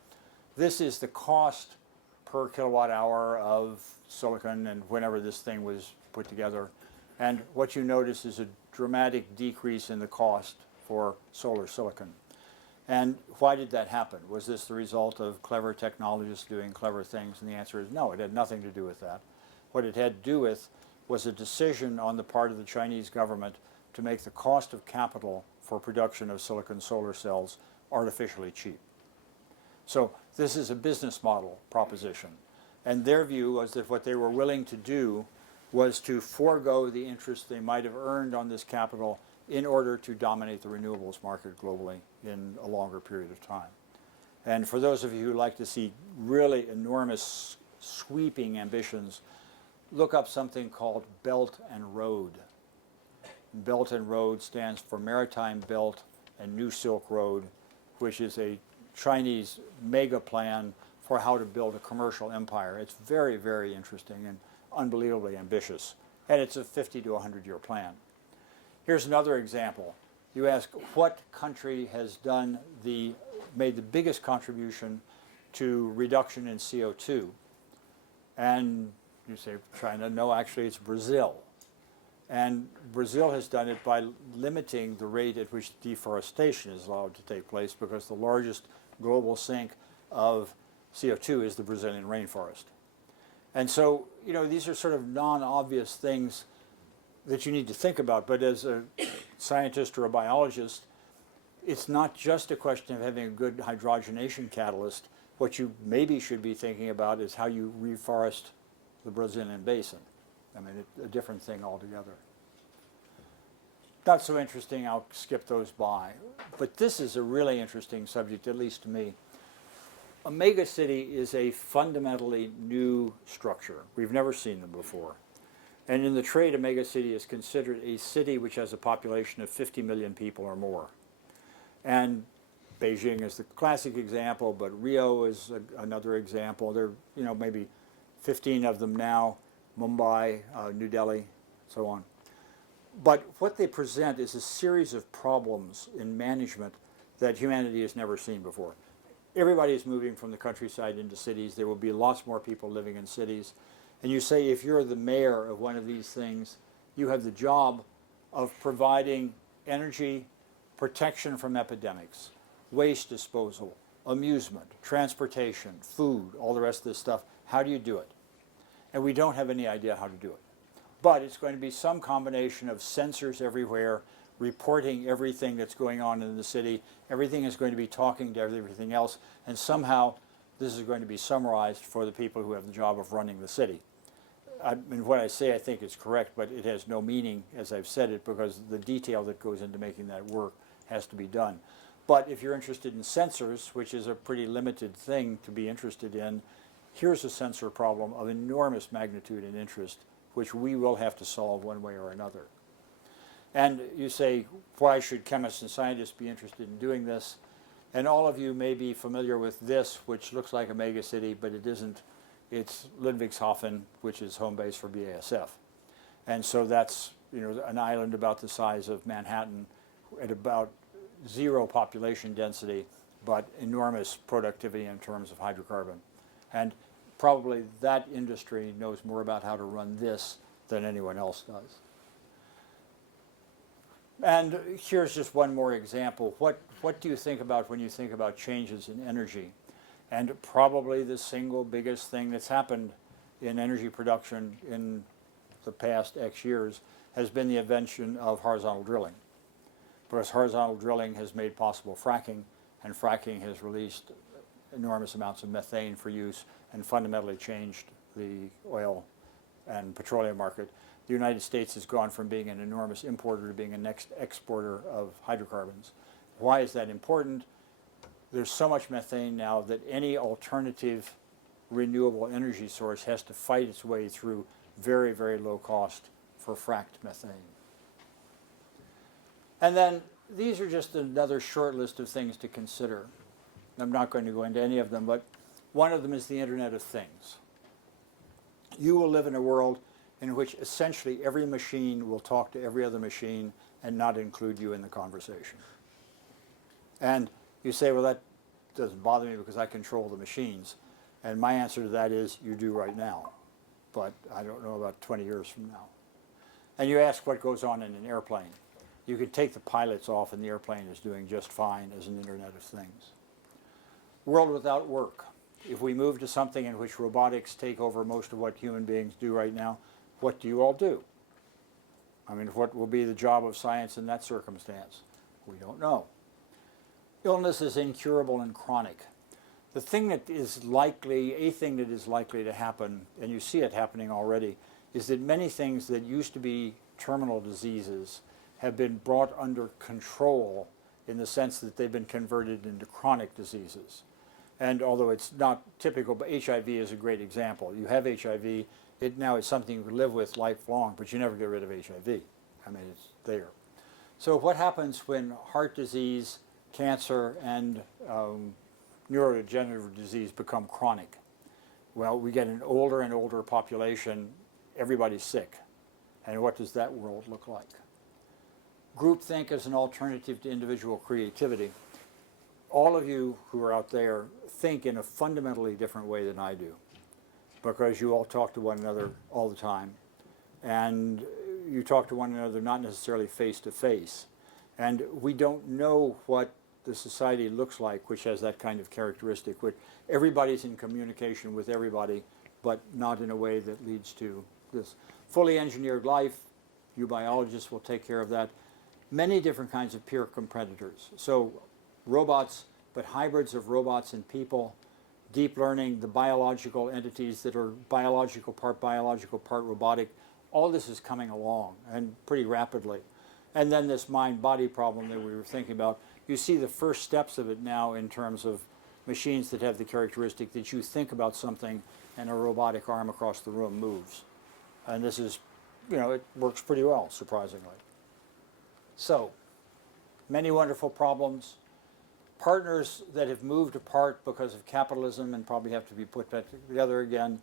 This is the cost per kilowatt hour of silicon and whenever this thing was put together. And what you notice is a dramatic decrease in the cost for solar silicon. And why did that happen? Was this the result of clever technologists doing clever things? And the answer is no, it had nothing to do with that. What it had to do with was a decision on the part of the Chinese government to make the cost of capital for production of silicon solar cells artificially cheap. So this is a business model proposition. And their view was that what they were willing to do was to forego the interest they might have earned on this capital in order to dominate the renewables market globally in a longer period of time. And for those of you who like to see really enormous sweeping ambitions, look up something called Belt and Road. Belt and Road stands for Maritime Belt and New Silk Road, which is a Chinese mega plan for how to build a commercial empire. It's very, very interesting and unbelievably ambitious. And it's a 50 to 100-year plan. Here's another example. You ask what country has made the biggest contribution to reduction in CO2? And you say China. No, actually it's Brazil. And Brazil has done it by limiting the rate at which deforestation is allowed to take place, because the largest global sink of CO2 is the Brazilian rainforest. And so, you know, these are sort of non-obvious things that you need to think about, but as a scientist or a biologist, it's not just a question of having a good hydrogenation catalyst. What you maybe should be thinking about is how you reforest the Brazilian basin. I mean, a different thing altogether. Not so interesting, I'll skip those by. But this is a really interesting subject, at least to me. A megacity is a fundamentally new structure. We've never seen them before. And in the trade, a megacity is considered a city which has a population of 50 million people or more. And Beijing is the classic example, but Rio is another example. There are, you know, maybe 15 of them now, Mumbai, New Delhi, so on. But what they present is a series of problems in management that humanity has never seen before. Everybody is moving from the countryside into cities. There will be lots more people living in cities. And you say, if you're the mayor of one of these things, you have the job of providing energy, protection from epidemics, waste disposal, amusement, transportation, food, all the rest of this stuff. How do you do it? And we don't have any idea how to do it. But it's going to be some combination of sensors everywhere, reporting everything that's going on in the city. Everything is going to be talking to everything else, and somehow this is going to be summarized for the people who have the job of running the city. I mean, what I say I think is correct, but it has no meaning as I've said it, because the detail that goes into making that work has to be done. But if you're interested in sensors, which is a pretty limited thing to be interested in, here's a sensor problem of enormous magnitude and interest, which we will have to solve one way or another. And you say, why should chemists and scientists be interested in doing this? And all of you may be familiar with this, which looks like a megacity, but it isn't. It's Ludwigshafen, which is home base for BASF. And so that's, you know, an island about the size of Manhattan at about 0 population density, but enormous productivity in terms of hydrocarbon. And probably that industry knows more about how to run this than anyone else does. And here's just one more example. What do you think about when you think about changes in energy? And probably the single biggest thing that's happened in energy production in the past X years has been the invention of horizontal drilling. Because horizontal drilling has made possible fracking, and fracking has released enormous amounts of methane for use and fundamentally changed the oil and petroleum market. The United States has gone from being an enormous importer to being a next exporter of hydrocarbons. Why is that important? There's so much methane now that any alternative renewable energy source has to fight its way through very, very low cost for fracked methane. And then these are just another short list of things to consider. I'm not going to go into any of them, but one of them is the Internet of Things. You will live in a world in which essentially every machine will talk to every other machine and not include you in the conversation. And you say, well, that doesn't bother me because I control the machines. And my answer to that is, you do right now. But I don't know about 20 years from now. And you ask what goes on in an airplane. You could take the pilots off and the airplane is doing just fine as an Internet of Things. World without work. If we move to something in which robotics take over most of what human beings do right now, what do you all do? I mean, what will be the job of science in that circumstance? We don't know. Illness is incurable and chronic. The thing that is likely, a thing that is likely to happen, and you see it happening already, is that many things that used to be terminal diseases have been brought under control in the sense that they've been converted into chronic diseases. And although it's not typical, but HIV is a great example. You have HIV, now it's something you can live with lifelong, but you never get rid of HIV. I mean, it's there. So what happens when heart disease, cancer, and neurodegenerative disease become chronic? Well, we get an older and older population, everybody's sick. And what does that world look like? Groupthink is an alternative to individual creativity. All of you who are out there think in a fundamentally different way than I do, because you all talk to one another all the time. And you talk to one another not necessarily face to face. And we don't know what the society looks like, which has that kind of characteristic, where everybody's in communication with everybody, but not in a way that leads to this. Fully engineered life, you biologists will take care of that. Many different kinds of peer competitors. So robots, but hybrids of robots and people, deep learning, the biological entities that are biological, part robotic, all this is coming along, and pretty rapidly. And then this mind-body problem that we were thinking about, you see the first steps of it now in terms of machines that have the characteristic that you think about something and a robotic arm across the room moves. And this is, it works pretty well, surprisingly. So, many wonderful problems. Partners that have moved apart because of capitalism and probably have to be put back together again.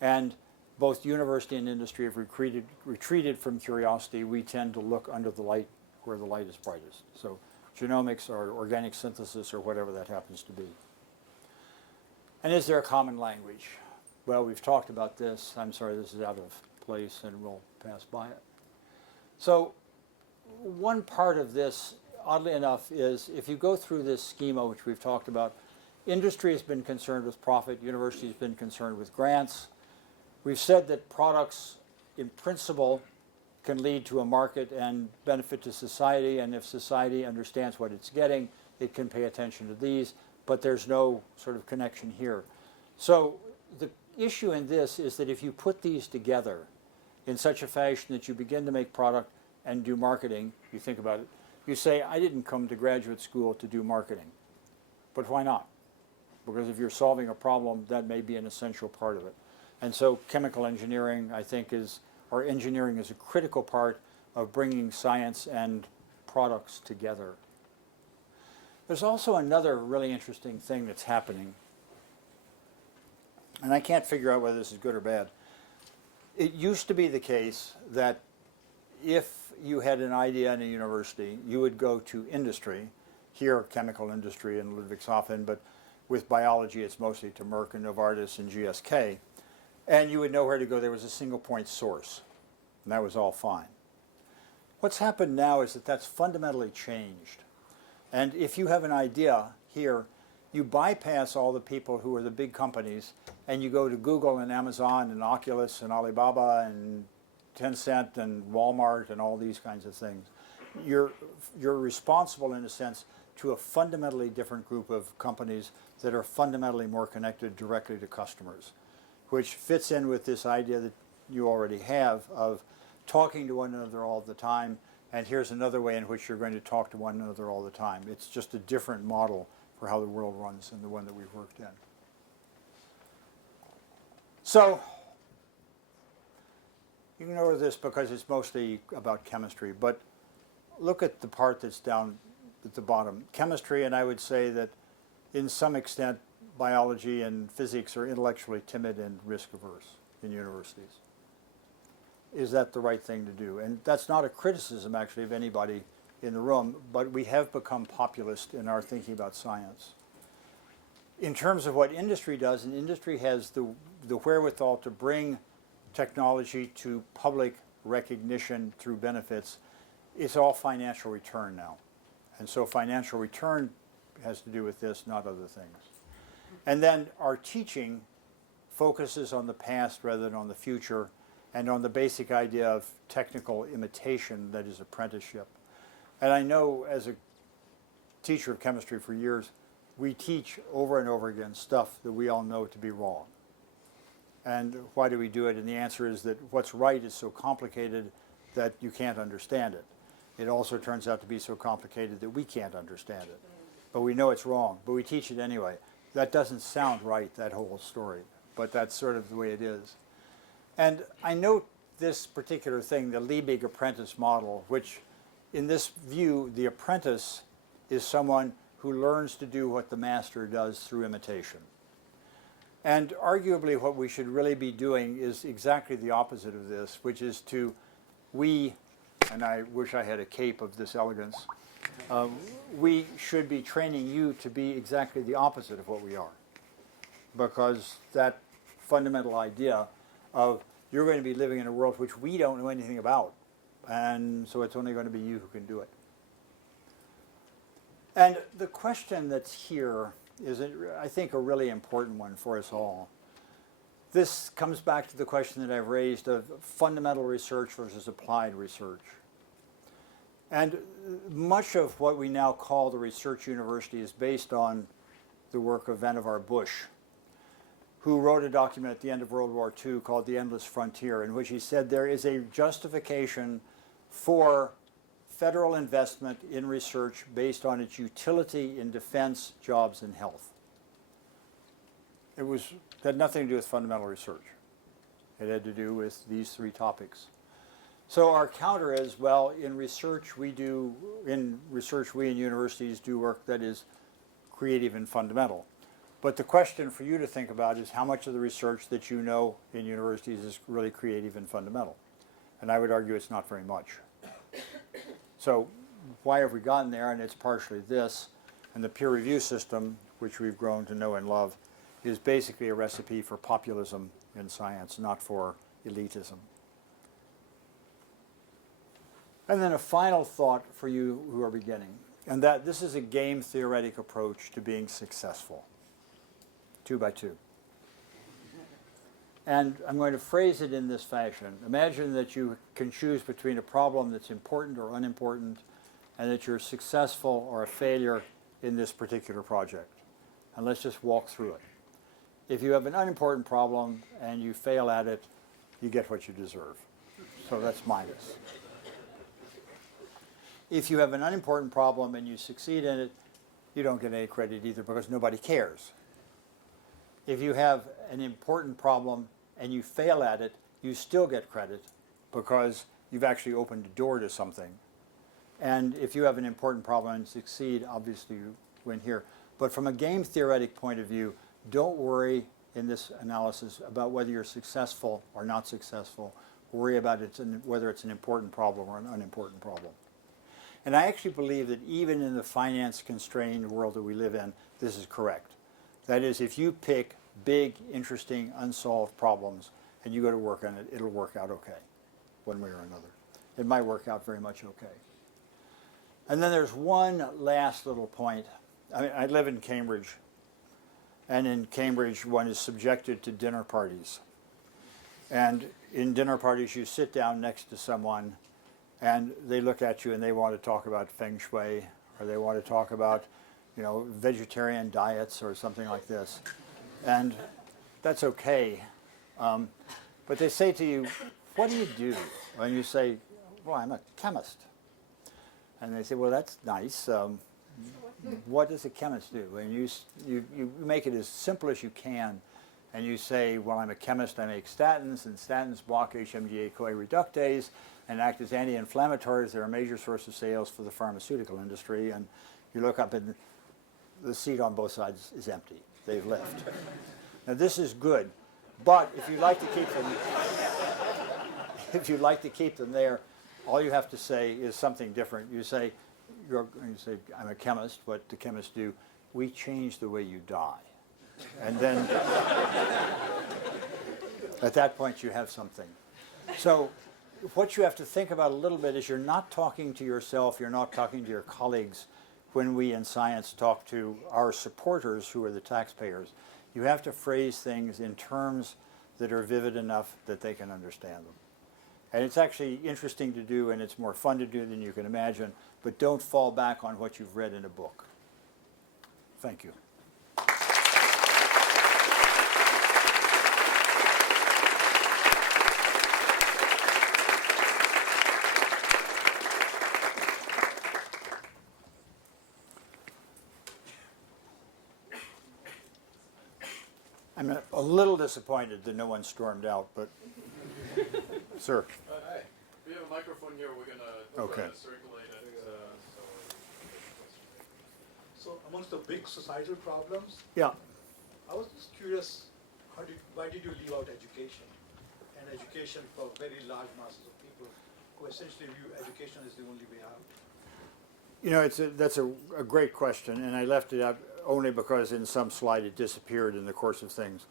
And both university and industry have retreated from curiosity. We tend to look under the light where the light is brightest. So genomics or organic synthesis or whatever that happens to be. And is there a common language? Well, we've talked about this. I'm sorry, this is out of place and we'll pass by it. So one part of this, oddly enough, is if you go through this schema, which we've talked about, industry has been concerned with profit, university has been concerned with grants. We've said that products, in principle, can lead to a market and benefit to society, and if society understands what it's getting, it can pay attention to these, but there's no sort of connection here. So the issue in this is that if you put these together in such a fashion that you begin to make product and do marketing, you think about it, you say, I didn't come to graduate school to do marketing. But why not? Because if you're solving a problem, that may be an essential part of it. And so chemical engineering, I think, or engineering is a critical part of bringing science and products together. There's also another really interesting thing that's happening. And I can't figure out whether this is good or bad. It used to be the case that if you had an idea in a university, you would go to industry, here chemical industry in Ludwigshafen, but with biology it's mostly to Merck and Novartis and GSK, and you would know where to go. There was a single point source, and that was all fine. What's happened now is that that's fundamentally changed. And if you have an idea here, you bypass all the people who are the big companies, and you go to Google and Amazon and Oculus and Alibaba and Tencent and Walmart and all these kinds of things. You're responsible, in a sense, to a fundamentally different group of companies that are fundamentally more connected directly to customers, which fits in with this idea that you already have of talking to one another all the time, and here's another way in which you're going to talk to one another all the time. It's just a different model for how the world runs than the one that we've worked in. So, you can ignore this because it's mostly about chemistry, but look at the part that's down at the bottom. Chemistry, and I would say that in some extent biology and physics are intellectually timid and risk averse in universities. Is that the right thing to do? And that's not a criticism actually of anybody in the room, but we have become populist in our thinking about science. In terms of what industry does, and industry has the wherewithal to bring technology to public recognition through benefits, it's all financial return now. And so financial return has to do with this, not other things. And then our teaching focuses on the past rather than on the future, and on the basic idea of technical imitation, that is apprenticeship. And I know as a teacher of chemistry for years, we teach over and over again stuff that we all know to be wrong. And why do we do it? And the answer is that what's right is so complicated that you can't understand it. It also turns out to be so complicated that we can't understand it. But we know it's wrong, but we teach it anyway. That doesn't sound right, that whole story, but that's sort of the way it is. And I note this particular thing, the Liebig apprentice model, which in this view, the apprentice is someone who learns to do what the master does through imitation. And arguably what we should really be doing is exactly the opposite of this, which is and I wish I had a cape of this elegance, we should be training you to be exactly the opposite of what we are. Because that fundamental idea of you're going to be living in a world which we don't know anything about, and so it's only going to be you who can do it. And the question that's here is, I think, a really important one for us all. This comes back to the question that I've raised of fundamental research versus applied research. And much of what we now call the research university is based on the work of Vannevar Bush, who wrote a document at the end of World War II called The Endless Frontier, in which he said there is a justification for federal investment in research based on its utility in defense, jobs, and health. It had nothing to do with fundamental research. It had to do with these three topics. So our counter is, well, in research we in universities do work that is creative and fundamental. But the question for you to think about is how much of the research that you know in universities is really creative and fundamental? And I would argue it's not very much. So why have we gotten there? And it's partially this. And the peer review system, which we've grown to know and love, is basically a recipe for populism in science, not for elitism. And then a final thought for you who are beginning, and that this is a game theoretic approach to being successful, 2 by 2. And I'm going to phrase it in this fashion. Imagine that you can choose between a problem that's important or unimportant, and that you're successful or a failure in this particular project. And let's just walk through it. If you have an unimportant problem and you fail at it, you get what you deserve. So that's minus. If you have an unimportant problem and you succeed in it, you don't get any credit either because nobody cares. If you have an important problem and you fail at it, you still get credit because you've actually opened a door to something. And if you have an important problem and succeed, obviously you win here. But from a game theoretic point of view, don't worry in this analysis about whether you're successful or not successful. Worry about whether it's an important problem or an unimportant problem. And I actually believe that even in the finance-constrained world that we live in, this is correct. That is, if you pick big, interesting, unsolved problems and you go to work on it, it'll work out okay, one way or another. It might work out very much okay. And then there's one last little point. I live in Cambridge, and in Cambridge one is subjected to dinner parties. And in dinner parties you sit down next to someone and they look at you and they want to talk about feng shui, or they want to talk about, vegetarian diets or something like this. And that's okay. But they say to you, what do you do? And you say, well, I'm a chemist. And they say, well, that's nice. What does a chemist do? And you make it as simple as you can. And you say, well, I'm a chemist. I make statins, and statins block HMG-CoA reductase and act as anti-inflammatories. They're a major source of sales for the pharmaceutical industry. And you look up and the seat on both sides is empty. They've left. Now this is good, but if you'd like to keep them, there, all you have to say is something different. You say, I'm a chemist. What do chemists do? We change the way you die. And then at that point you have something. So what you have to think about a little bit is you're not talking to yourself, you're not talking to your colleagues when we in science talk to our supporters who are the taxpayers. You have to phrase things in terms that are vivid enough that they can understand them. And it's actually interesting to do, and it's more fun to do than you can imagine, but don't fall back on what you've read in a book. Thank you. I'm a little disappointed that no one stormed out, but, sir. Hi. We have a microphone here. We're Okay. Circulate it. So amongst the big societal problems, Yeah. I was just curious, why did you leave out education? And education for very large masses of people who essentially view education as the only way out. You know, that's a great question, and I left it out only because in some slide it disappeared in the course of things.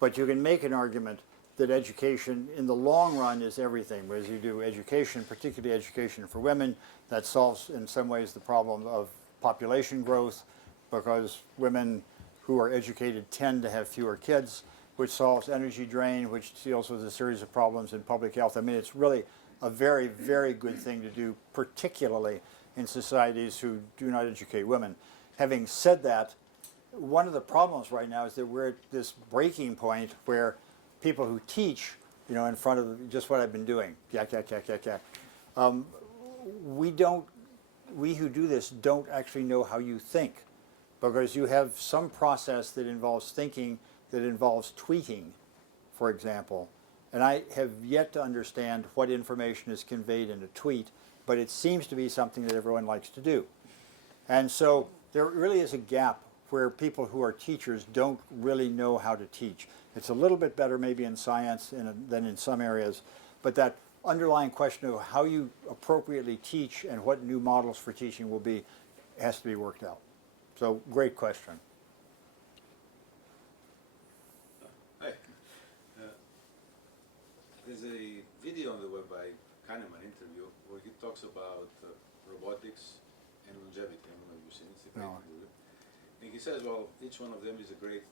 But you can make an argument that education in the long run is everything. As you do education, particularly education for women, that solves in some ways the problem of population growth, because women who are educated tend to have fewer kids, which solves energy drain, which deals with a series of problems in public health. I mean, it's really a very, very good thing to do, particularly in societies who do not educate women. Having said that, one of the problems right now is that we're at this breaking point where people who teach, you know, in front of just what I've been doing, yak, yak, yak, yak, yak. We who do this don't actually know how you think, because you have some process that involves thinking, that involves tweeting, for example. And I have yet to understand what information is conveyed in a tweet, but it seems to be something that everyone likes to do. And so there really is a gap where people who are teachers don't really know how to teach. It's a little bit better maybe in science than in some areas, but that underlying question of how you appropriately teach and what new models for teaching will be has to be worked out. So great question. Hi. There's a video on the web by Kahneman interview where he talks about robotics and longevity. I don't know if you've seen it. It's a great No. interview. And he says, well, each one of them is a great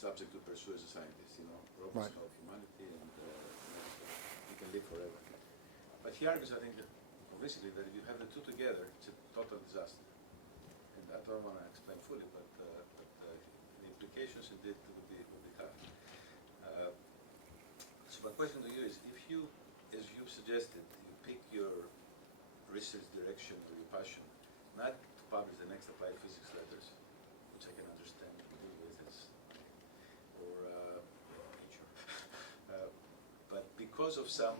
subject to pursue as a scientist. You know, robots Right. help humanity and you can live forever. But he argues, I think, that basically that if you have the two together, it's a total disaster. And I don't want to explain fully, but the implications indeed would be tough. So my question to you is, if you, as you've suggested, you pick your research direction or your passion, not to publish the next applied physics letters, which I can understand with this, or nature, but because of some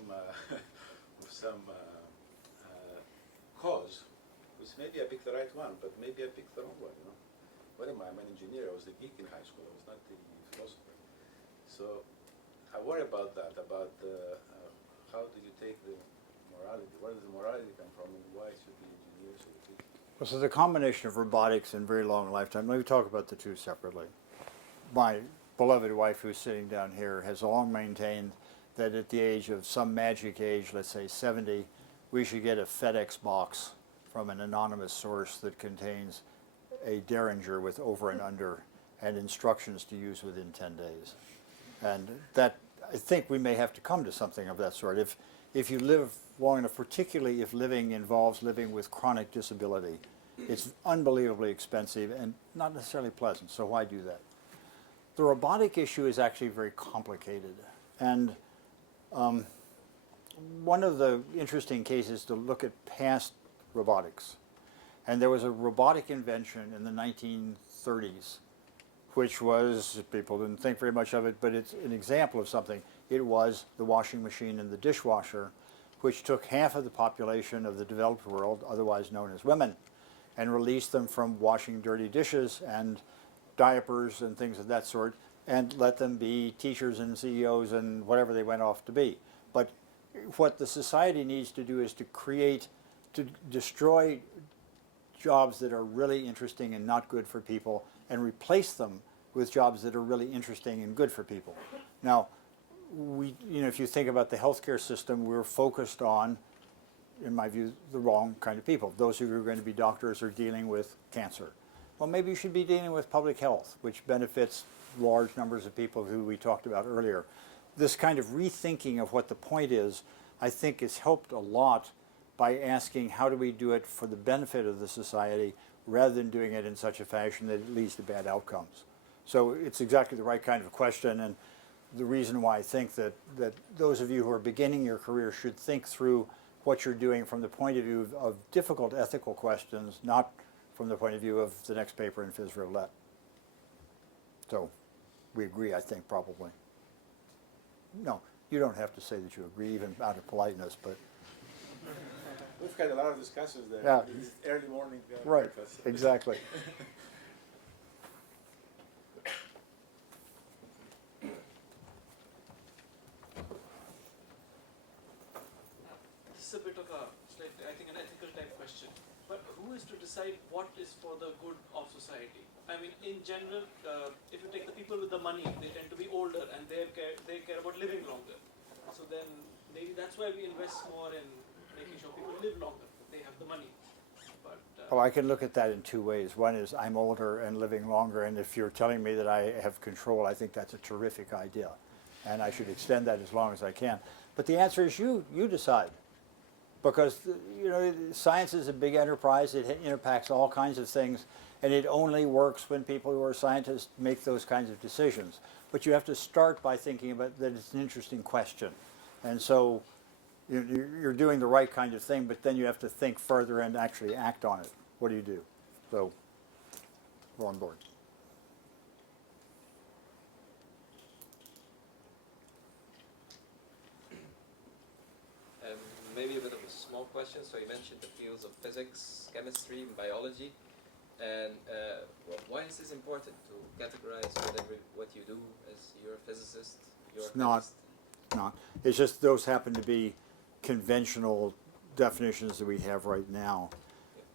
cause, which maybe I picked the right one, but maybe I picked the wrong one. You know, what am I? I'm an engineer. I was the geek in high school. I was not the philosopher. So I worry about that. About how do you take the morality? Where does the morality come from, and why should the engineers or the teachers? Well, so the combination of robotics and very long lifetime, let me talk about the two separately. My beloved wife, who's sitting down here, has long maintained that at the age of some magic age, let's say 70, we should get a FedEx box from an anonymous source that contains a derringer with over and under and instructions to use within 10 days. And that, I think we may have to come to something of that sort. If you live long enough, particularly if living involves living with chronic disability, it's unbelievably expensive and not necessarily pleasant, so why do that? The robotic issue is actually very complicated. And one of the interesting cases to look at past robotics. And there was a robotic invention in the 1930s, which was, people didn't think very much of it, but it's an example of something. It was the washing machine and the dishwasher, which took half of the population of the developed world, otherwise known as women, and released them from washing dirty dishes and diapers and things of that sort, and let them be teachers and CEOs and whatever they went off to be. But what the society needs to do is to destroy jobs that are really interesting and not good for people and replace them with jobs that are really interesting and good for people. Now, if you think about the healthcare system, we're focused on, in my view, the wrong kind of people. Those who are going to be doctors are dealing with cancer. Well, maybe you should be dealing with public health, which benefits large numbers of people who we talked about earlier. This kind of rethinking of what the point is, I think, is helped a lot by asking how do we do it for the benefit of the society rather than doing it in such a fashion that it leads to bad outcomes. So it's exactly the right kind of question, and the reason why I think that those of you who are beginning your career should think through what you're doing from the point of view of difficult ethical questions, not from the point of view of the next paper in Phys Roulette. So we agree, I think, probably. No, you don't have to say that you agree, even out of politeness, but We've had a lot of discussions there. Yeah. It's early morning right, breakfast. exactly. This is a bit of a, I think, an ethical type question. But who is to decide what is for the good of society? I mean, in general, if you take the people with the money, they tend to be older and they care about living longer. So then maybe that's why we invest more in making sure people live longer. They have the money. But Oh, I can look at that in two ways. One is I'm older and living longer, and if you're telling me that I have control, I think that's a terrific idea. And I should extend that as long as I can. But the answer is you decide. Because, science is a big enterprise. It impacts all kinds of things, and it only works when people who are scientists make those kinds of decisions. But you have to start by thinking about that it's an interesting question. And so you're doing the right kind of thing, but then you have to think further and actually act on it. What do you do? So we're on board. Maybe a bit of a small question. So you mentioned the fields of physics, chemistry, and biology. And why is this important to categorize what you do as you're a physicist? You're It's a not. chemist? No, it's just those happen to be conventional definitions that we have right now.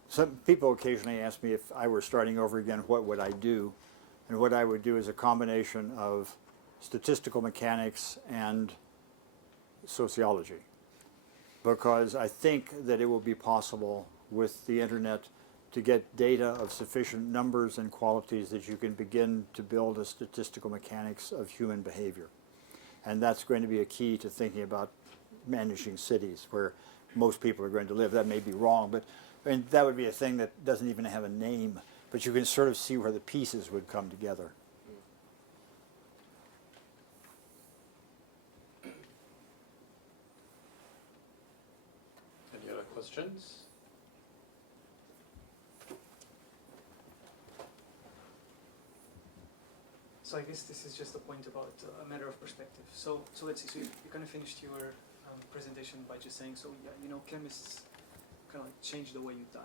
Some people occasionally ask me if I were starting over again, what would I do? And what I would do is a combination of statistical mechanics and sociology. Because I think that it will be possible with the internet to get data of sufficient numbers and qualities that you can begin to build a statistical mechanics of human behavior. And that's going to be a key to thinking about managing cities where most people are going to live. That may be wrong, but that would be a thing that doesn't even have a name, but you can sort of see where the pieces would come together. Any other questions? So I guess this is just a point about a matter of perspective. So let's see. So you kind of finished your presentation by just saying, so yeah, chemists kind of like change the way you die.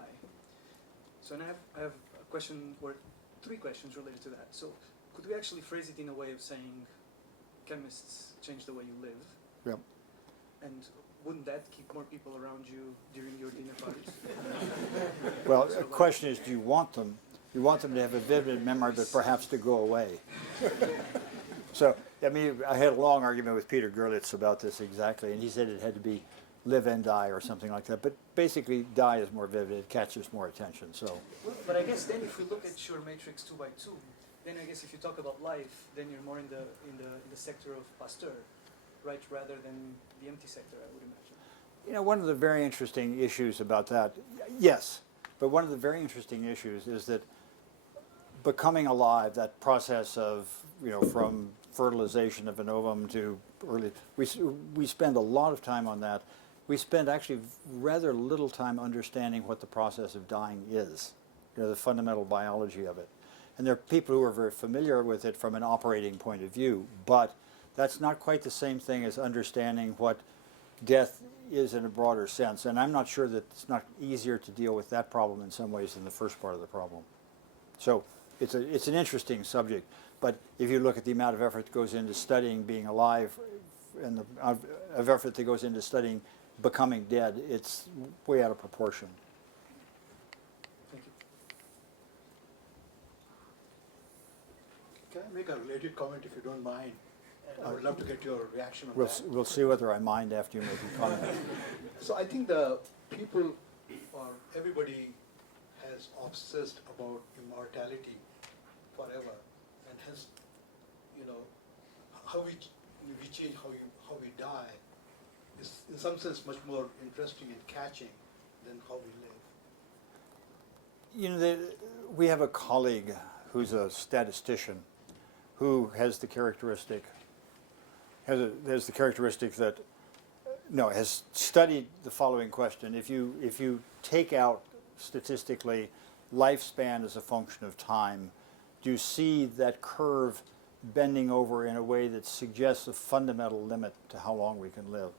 So and I have a question, or three questions related to that. So could we actually phrase it in a way of saying chemists change the way you live? Yep. And wouldn't that keep more people around you during your dinner parties? Well, the question is, do you want them? You want them to have a vivid memory, but perhaps to go away. So, I mean, I had a long argument with Peter Gerlitz about this exactly, and he said it had to be live and die or something like that. But basically, die is more vivid, it catches more attention. So, Well, but I guess then if we look at your matrix 2 by 2, then I guess if you talk about life, then you're more in the sector of Pasteur, right, rather than the empty sector, I would imagine. one of the very interesting issues about that, yes, but one of the very interesting issues is that becoming alive, that process of, from fertilization of an ovum to early, we spend a lot of time on that. We spend actually rather little time understanding what the process of dying is, the fundamental biology of it. And there are people who are very familiar with it from an operating point of view, but that's not quite the same thing as understanding what death is in a broader sense. And I'm not sure that it's not easier to deal with that problem in some ways than the first part of the problem. So it's an interesting subject, but if you look at the amount of effort that goes into studying being alive and the amount of effort that goes into studying becoming dead, it's way out of proportion. Thank you. Can I make a related comment if you don't mind? And I would love to get your reaction on We'll, that. we'll see whether I mind after you make a comment. So I think the people, or everybody, has obsessed about immortality forever, and has, you know, how we change, how we die, is in some sense much more interesting and catching than how we live. You know, we have a colleague who's a statistician who has the characteristic, has the characteristic that, no, has studied the following question. If you take out statistically lifespan as a function of time, do you see that curve bending over in a way that suggests a fundamental limit to how long we can live?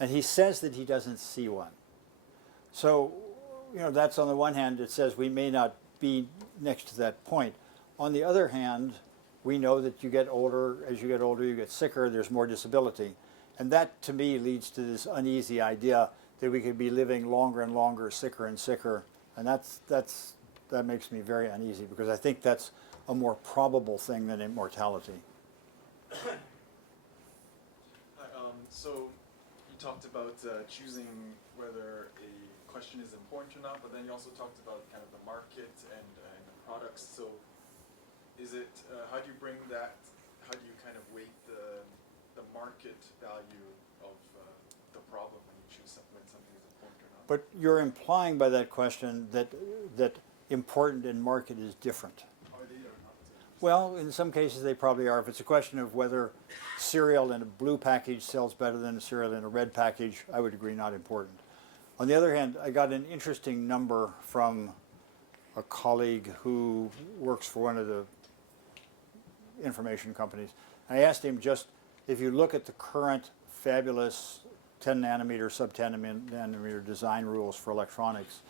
And he says that he doesn't see one. So, you know, that's on the one hand, it says we may not be next to that point. On the other hand, we know that you get older, as you get older, you get sicker, there's more disability. And that, to me, leads to this uneasy idea that we could be living longer and longer, sicker and sicker. And that makes me very uneasy, because I think that's a more probable thing than immortality. Hi, so you talked about choosing whether a question is important or not, but then you also talked about kind of the market and the products. So is it, how do you bring that, how do you kind of weight the market value of the problem when you choose something, when something is important or not? But you're implying by that question that important and market is different. Are they or not? Well, in some cases they probably are. If it's a question of whether cereal in a blue package sells better than a cereal in a red package, I would agree not important. On the other hand, I got an interesting number from a colleague who works for one of the information companies. I asked him, just if you look at the current fabulous 10 nanometer, sub 10 nanometer design rules for electronics,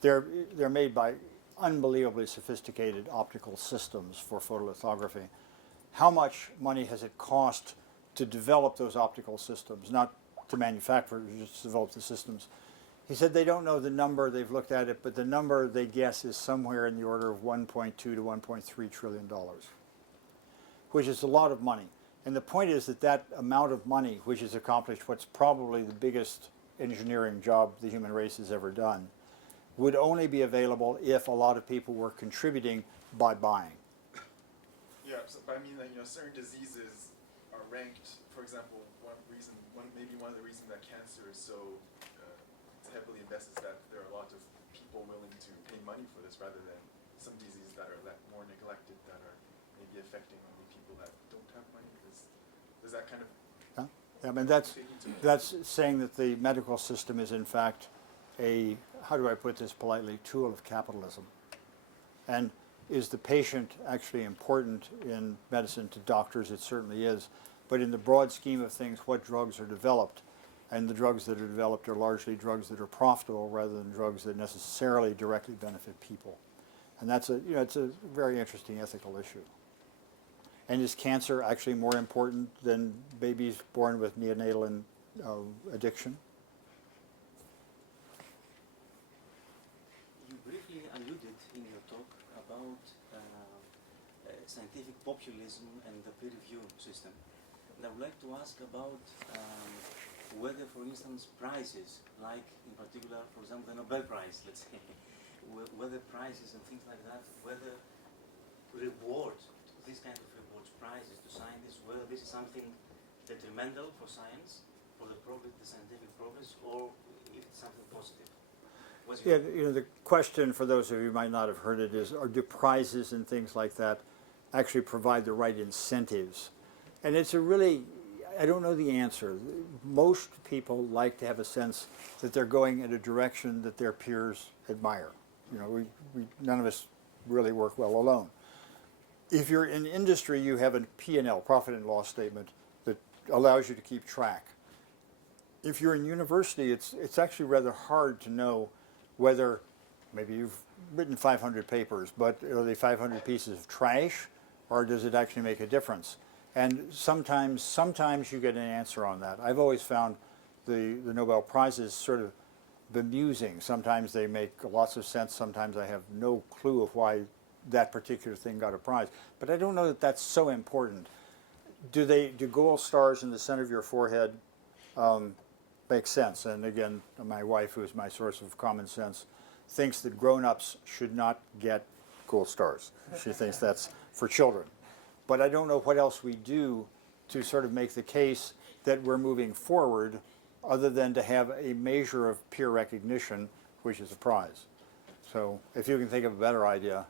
they're made by unbelievably sophisticated optical systems for photolithography. How much money has it cost to develop those optical systems, not to manufacture, just to develop the systems? He said they don't know the number, they've looked at it, but the number they guess is somewhere in the order of $1.2 to $1.3 trillion, which is a lot of money. And the point is that that amount of money, which has accomplished what's probably the biggest engineering job the human race has ever done, would only be available if a lot of people were contributing by buying. Yeah, so, but I mean, like, you know, certain diseases are ranked. For example, maybe one of the reasons that cancer is so heavily invested is that there are a lot of people willing to pay money for this, rather than some diseases that are more neglected, that are maybe affecting only people that don't have money. Does that kind of? Yeah, I mean, that's saying that the medical system is in fact a, how do I put this politely, tool of capitalism. And is the patient actually important in medicine to doctors? It certainly is. But in the broad scheme of things, what drugs are developed, and the drugs that are developed are largely drugs that are profitable rather than drugs that necessarily directly benefit people. And that's a, you know, it's a very interesting ethical issue. And is cancer actually more important than babies born with neonatal addiction? You briefly alluded in your talk about scientific populism and the peer review system. And I would like to ask about whether, for instance, prizes, like in particular, for example, the Nobel Prize, let's say, whether prizes and things like that, whether rewards, this kind of rewards, prizes to scientists, whether this is something detrimental for science, for the scientific progress, or if it's something positive. Yeah, you know, the question for those of you who might not have heard it is, do prizes and things like that actually provide the right incentives? And it's a really, I don't know the answer. Most people like to have a sense that they're going in a direction that their peers admire. You know, none of us really work well alone. If you're in industry, you have a P&L, profit and loss statement, that allows you to keep track. If you're in university, it's actually rather hard to know whether, maybe you've written 500 papers, but are they 500 pieces of trash, or does it actually make a difference? And sometimes you get an answer on that. I've always found the Nobel Prizes sort of bemusing. Sometimes they make lots of sense, sometimes I have no clue of why that particular thing got a prize. But I don't know that that's so important. do gold stars in the center of your forehead make sense? And again, my wife, who is my source of common sense, thinks that grown-ups should not get gold stars. She thinks that's for children. But I don't know what else we do to sort of make the case that we're moving forward other than to have a measure of peer recognition, which is a prize. So if you can think of a better idea,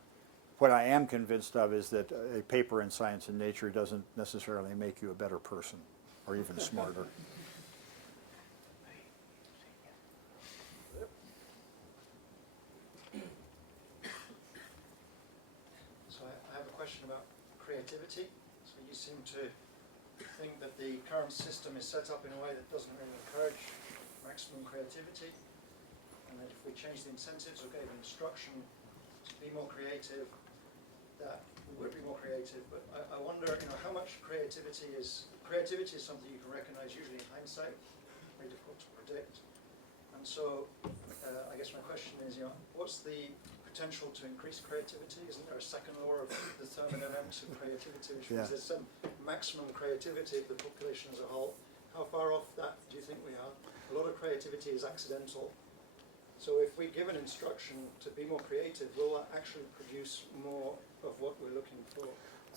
what I am convinced of is that a paper in Science and Nature doesn't necessarily make you a better person or even smarter. So I have a question about creativity. So you seem to think that the current system is set up in a way that doesn't really encourage maximum creativity, and that if we change the incentives or gave instruction to be more creative, that we would be more creative. But I wonder, how much creativity is something you can recognize usually in hindsight, very difficult to predict. And so I guess my question is, what's the potential to increase creativity? Isn't there a second law of the thermodynamics of creativity, which means there's some maximum creativity of the population as a whole? How far off that do you think we are? A lot of creativity is accidental. So if we give an instruction to be more creative, will that actually produce more of what we're looking for?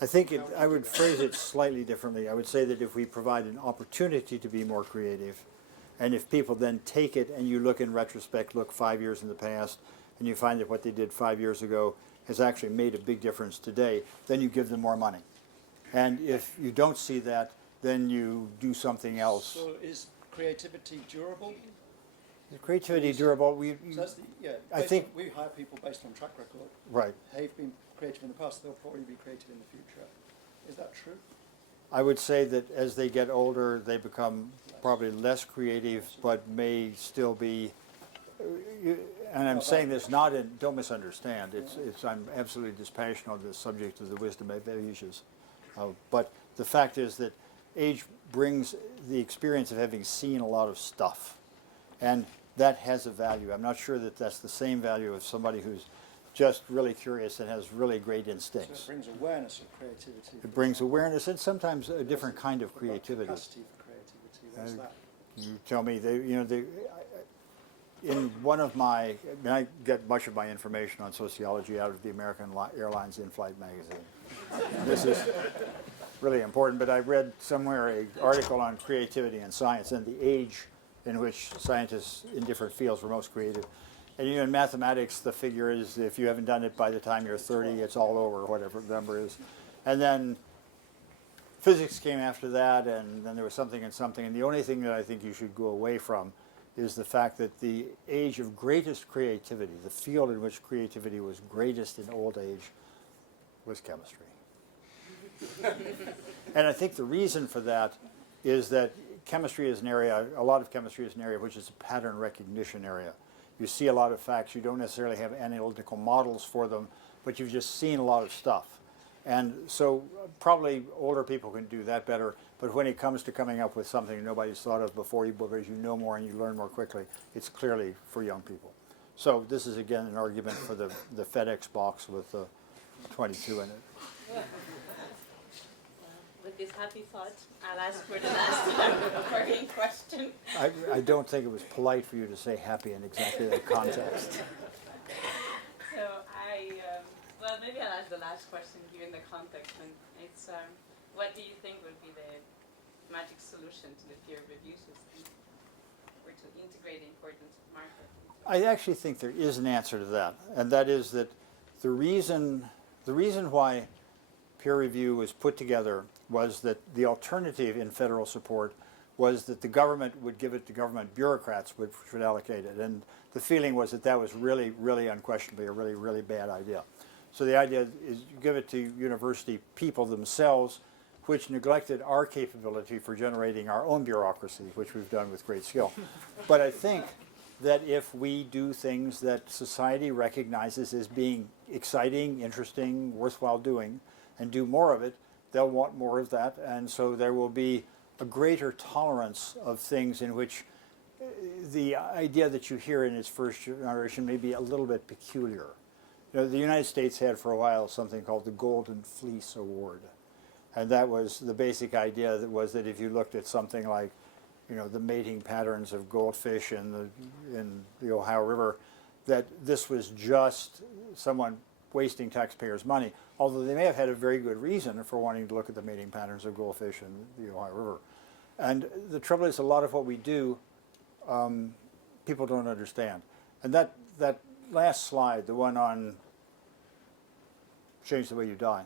I think I would phrase it slightly differently. I would say that if we provide an opportunity to be more creative, and if people then take it and you look in retrospect, look 5 years in the past, and you find that what they did 5 years ago has actually made a big difference today, then you give them more money. And if you don't see that, then you do something else. So is creativity durable? Is creativity durable? So that's I think we hire people based on track record. right. They've been creative in the past, they'll probably be creative in the future. Is that true? I would say that as they get older, they become probably less creative, but may still be. And I'm saying this not in, don't misunderstand. I'm absolutely dispassionate on the subject of the wisdom of ages. But the fact is that age brings the experience of having seen a lot of stuff. And that has a value. I'm not sure that that's the same value of somebody who's just really curious and has really great instincts. So it brings awareness of creativity. It brings awareness and sometimes a different kind of creativity. Capacity for creativity, what's that? You tell me, in one of my, I get much of my information on sociology out of the American Airlines in-flight magazine. This is really important, but I read somewhere an article on creativity and science and the age in which scientists in different fields were most creative. And in mathematics, the figure is if you haven't done it by the time you're 30, it's all over, whatever the number is. And then physics came after that, and then there was something and something. And the only thing that I think you should go away from is the fact that the age of greatest creativity, the field in which creativity was greatest in old age, was chemistry. And I think the reason for that is that chemistry is an area, a lot of chemistry is an area which is a pattern recognition area. You see a lot of facts, you don't necessarily have analytical models for them, but you've just seen a lot of stuff. And so probably older people can do that better, but when it comes to coming up with something nobody's thought of before you, because you know more and you learn more quickly, it's clearly for young people. So this is again an argument for the FedEx box with the 22 in it. With this happy thought, I'll ask for the last parting question. I don't think it was polite for you to say happy in exactly that context. So well, maybe I'll ask the last question given the context. And it's, what do you think would be the magic solution to the peer review system, or to integrate the importance of market? I actually think there is an answer to that, and that is that the reason why peer review was put together was that the alternative in federal support was that the government would give it to government bureaucrats, which would allocate it. And the feeling was that that was really, really unquestionably a really, really bad idea. So the idea is you give it to university people themselves, which neglected our capability for generating our own bureaucracy, which we've done with great skill. But I think that if we do things that society recognizes as being exciting, interesting, worthwhile doing, and do more of it, they'll want more of that. And so there will be a greater tolerance of things in which the idea that you hear in its first generation may be a little bit peculiar. The United States had for a while something called the Golden Fleece Award, And that was the basic idea, that was that if you looked at something like, you know, the mating patterns of goldfish in the Ohio River, that this was just someone wasting taxpayers' money, although they may have had a very good reason for wanting to look at the mating patterns of goldfish in the Ohio River. And the trouble is, a lot of what we do, people don't understand. And that last slide, the one on change the way you die,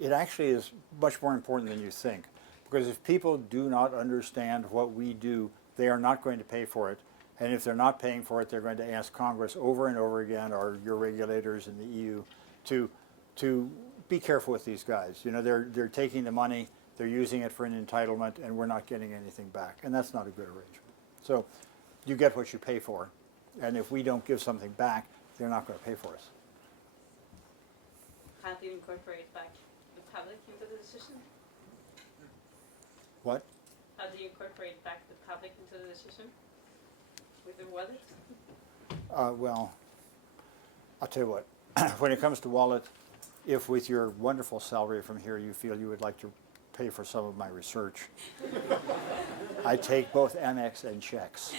it actually is much more important than you think. Because if people do not understand what we do, they are not going to pay for it. And if they're not paying for it, they're going to ask Congress over and over again, or your regulators in the EU, to be careful with these guys. You know, they're taking the money, they're using it for an entitlement, and we're not getting anything back. And that's not a good arrangement. So you get what you pay for. And if we don't give something back, they're not going to pay for us. How do you incorporate back the public into the decision? What? How do you incorporate back the public into the decision? With the wallet? Well, I'll tell you what. When it comes to wallet, if with your wonderful salary from here you feel you would like to pay for some of my research, I take both Amex and checks.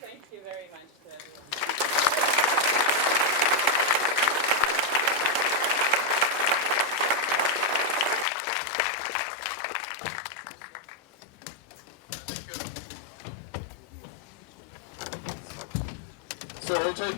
Thank you very much to everyone. So,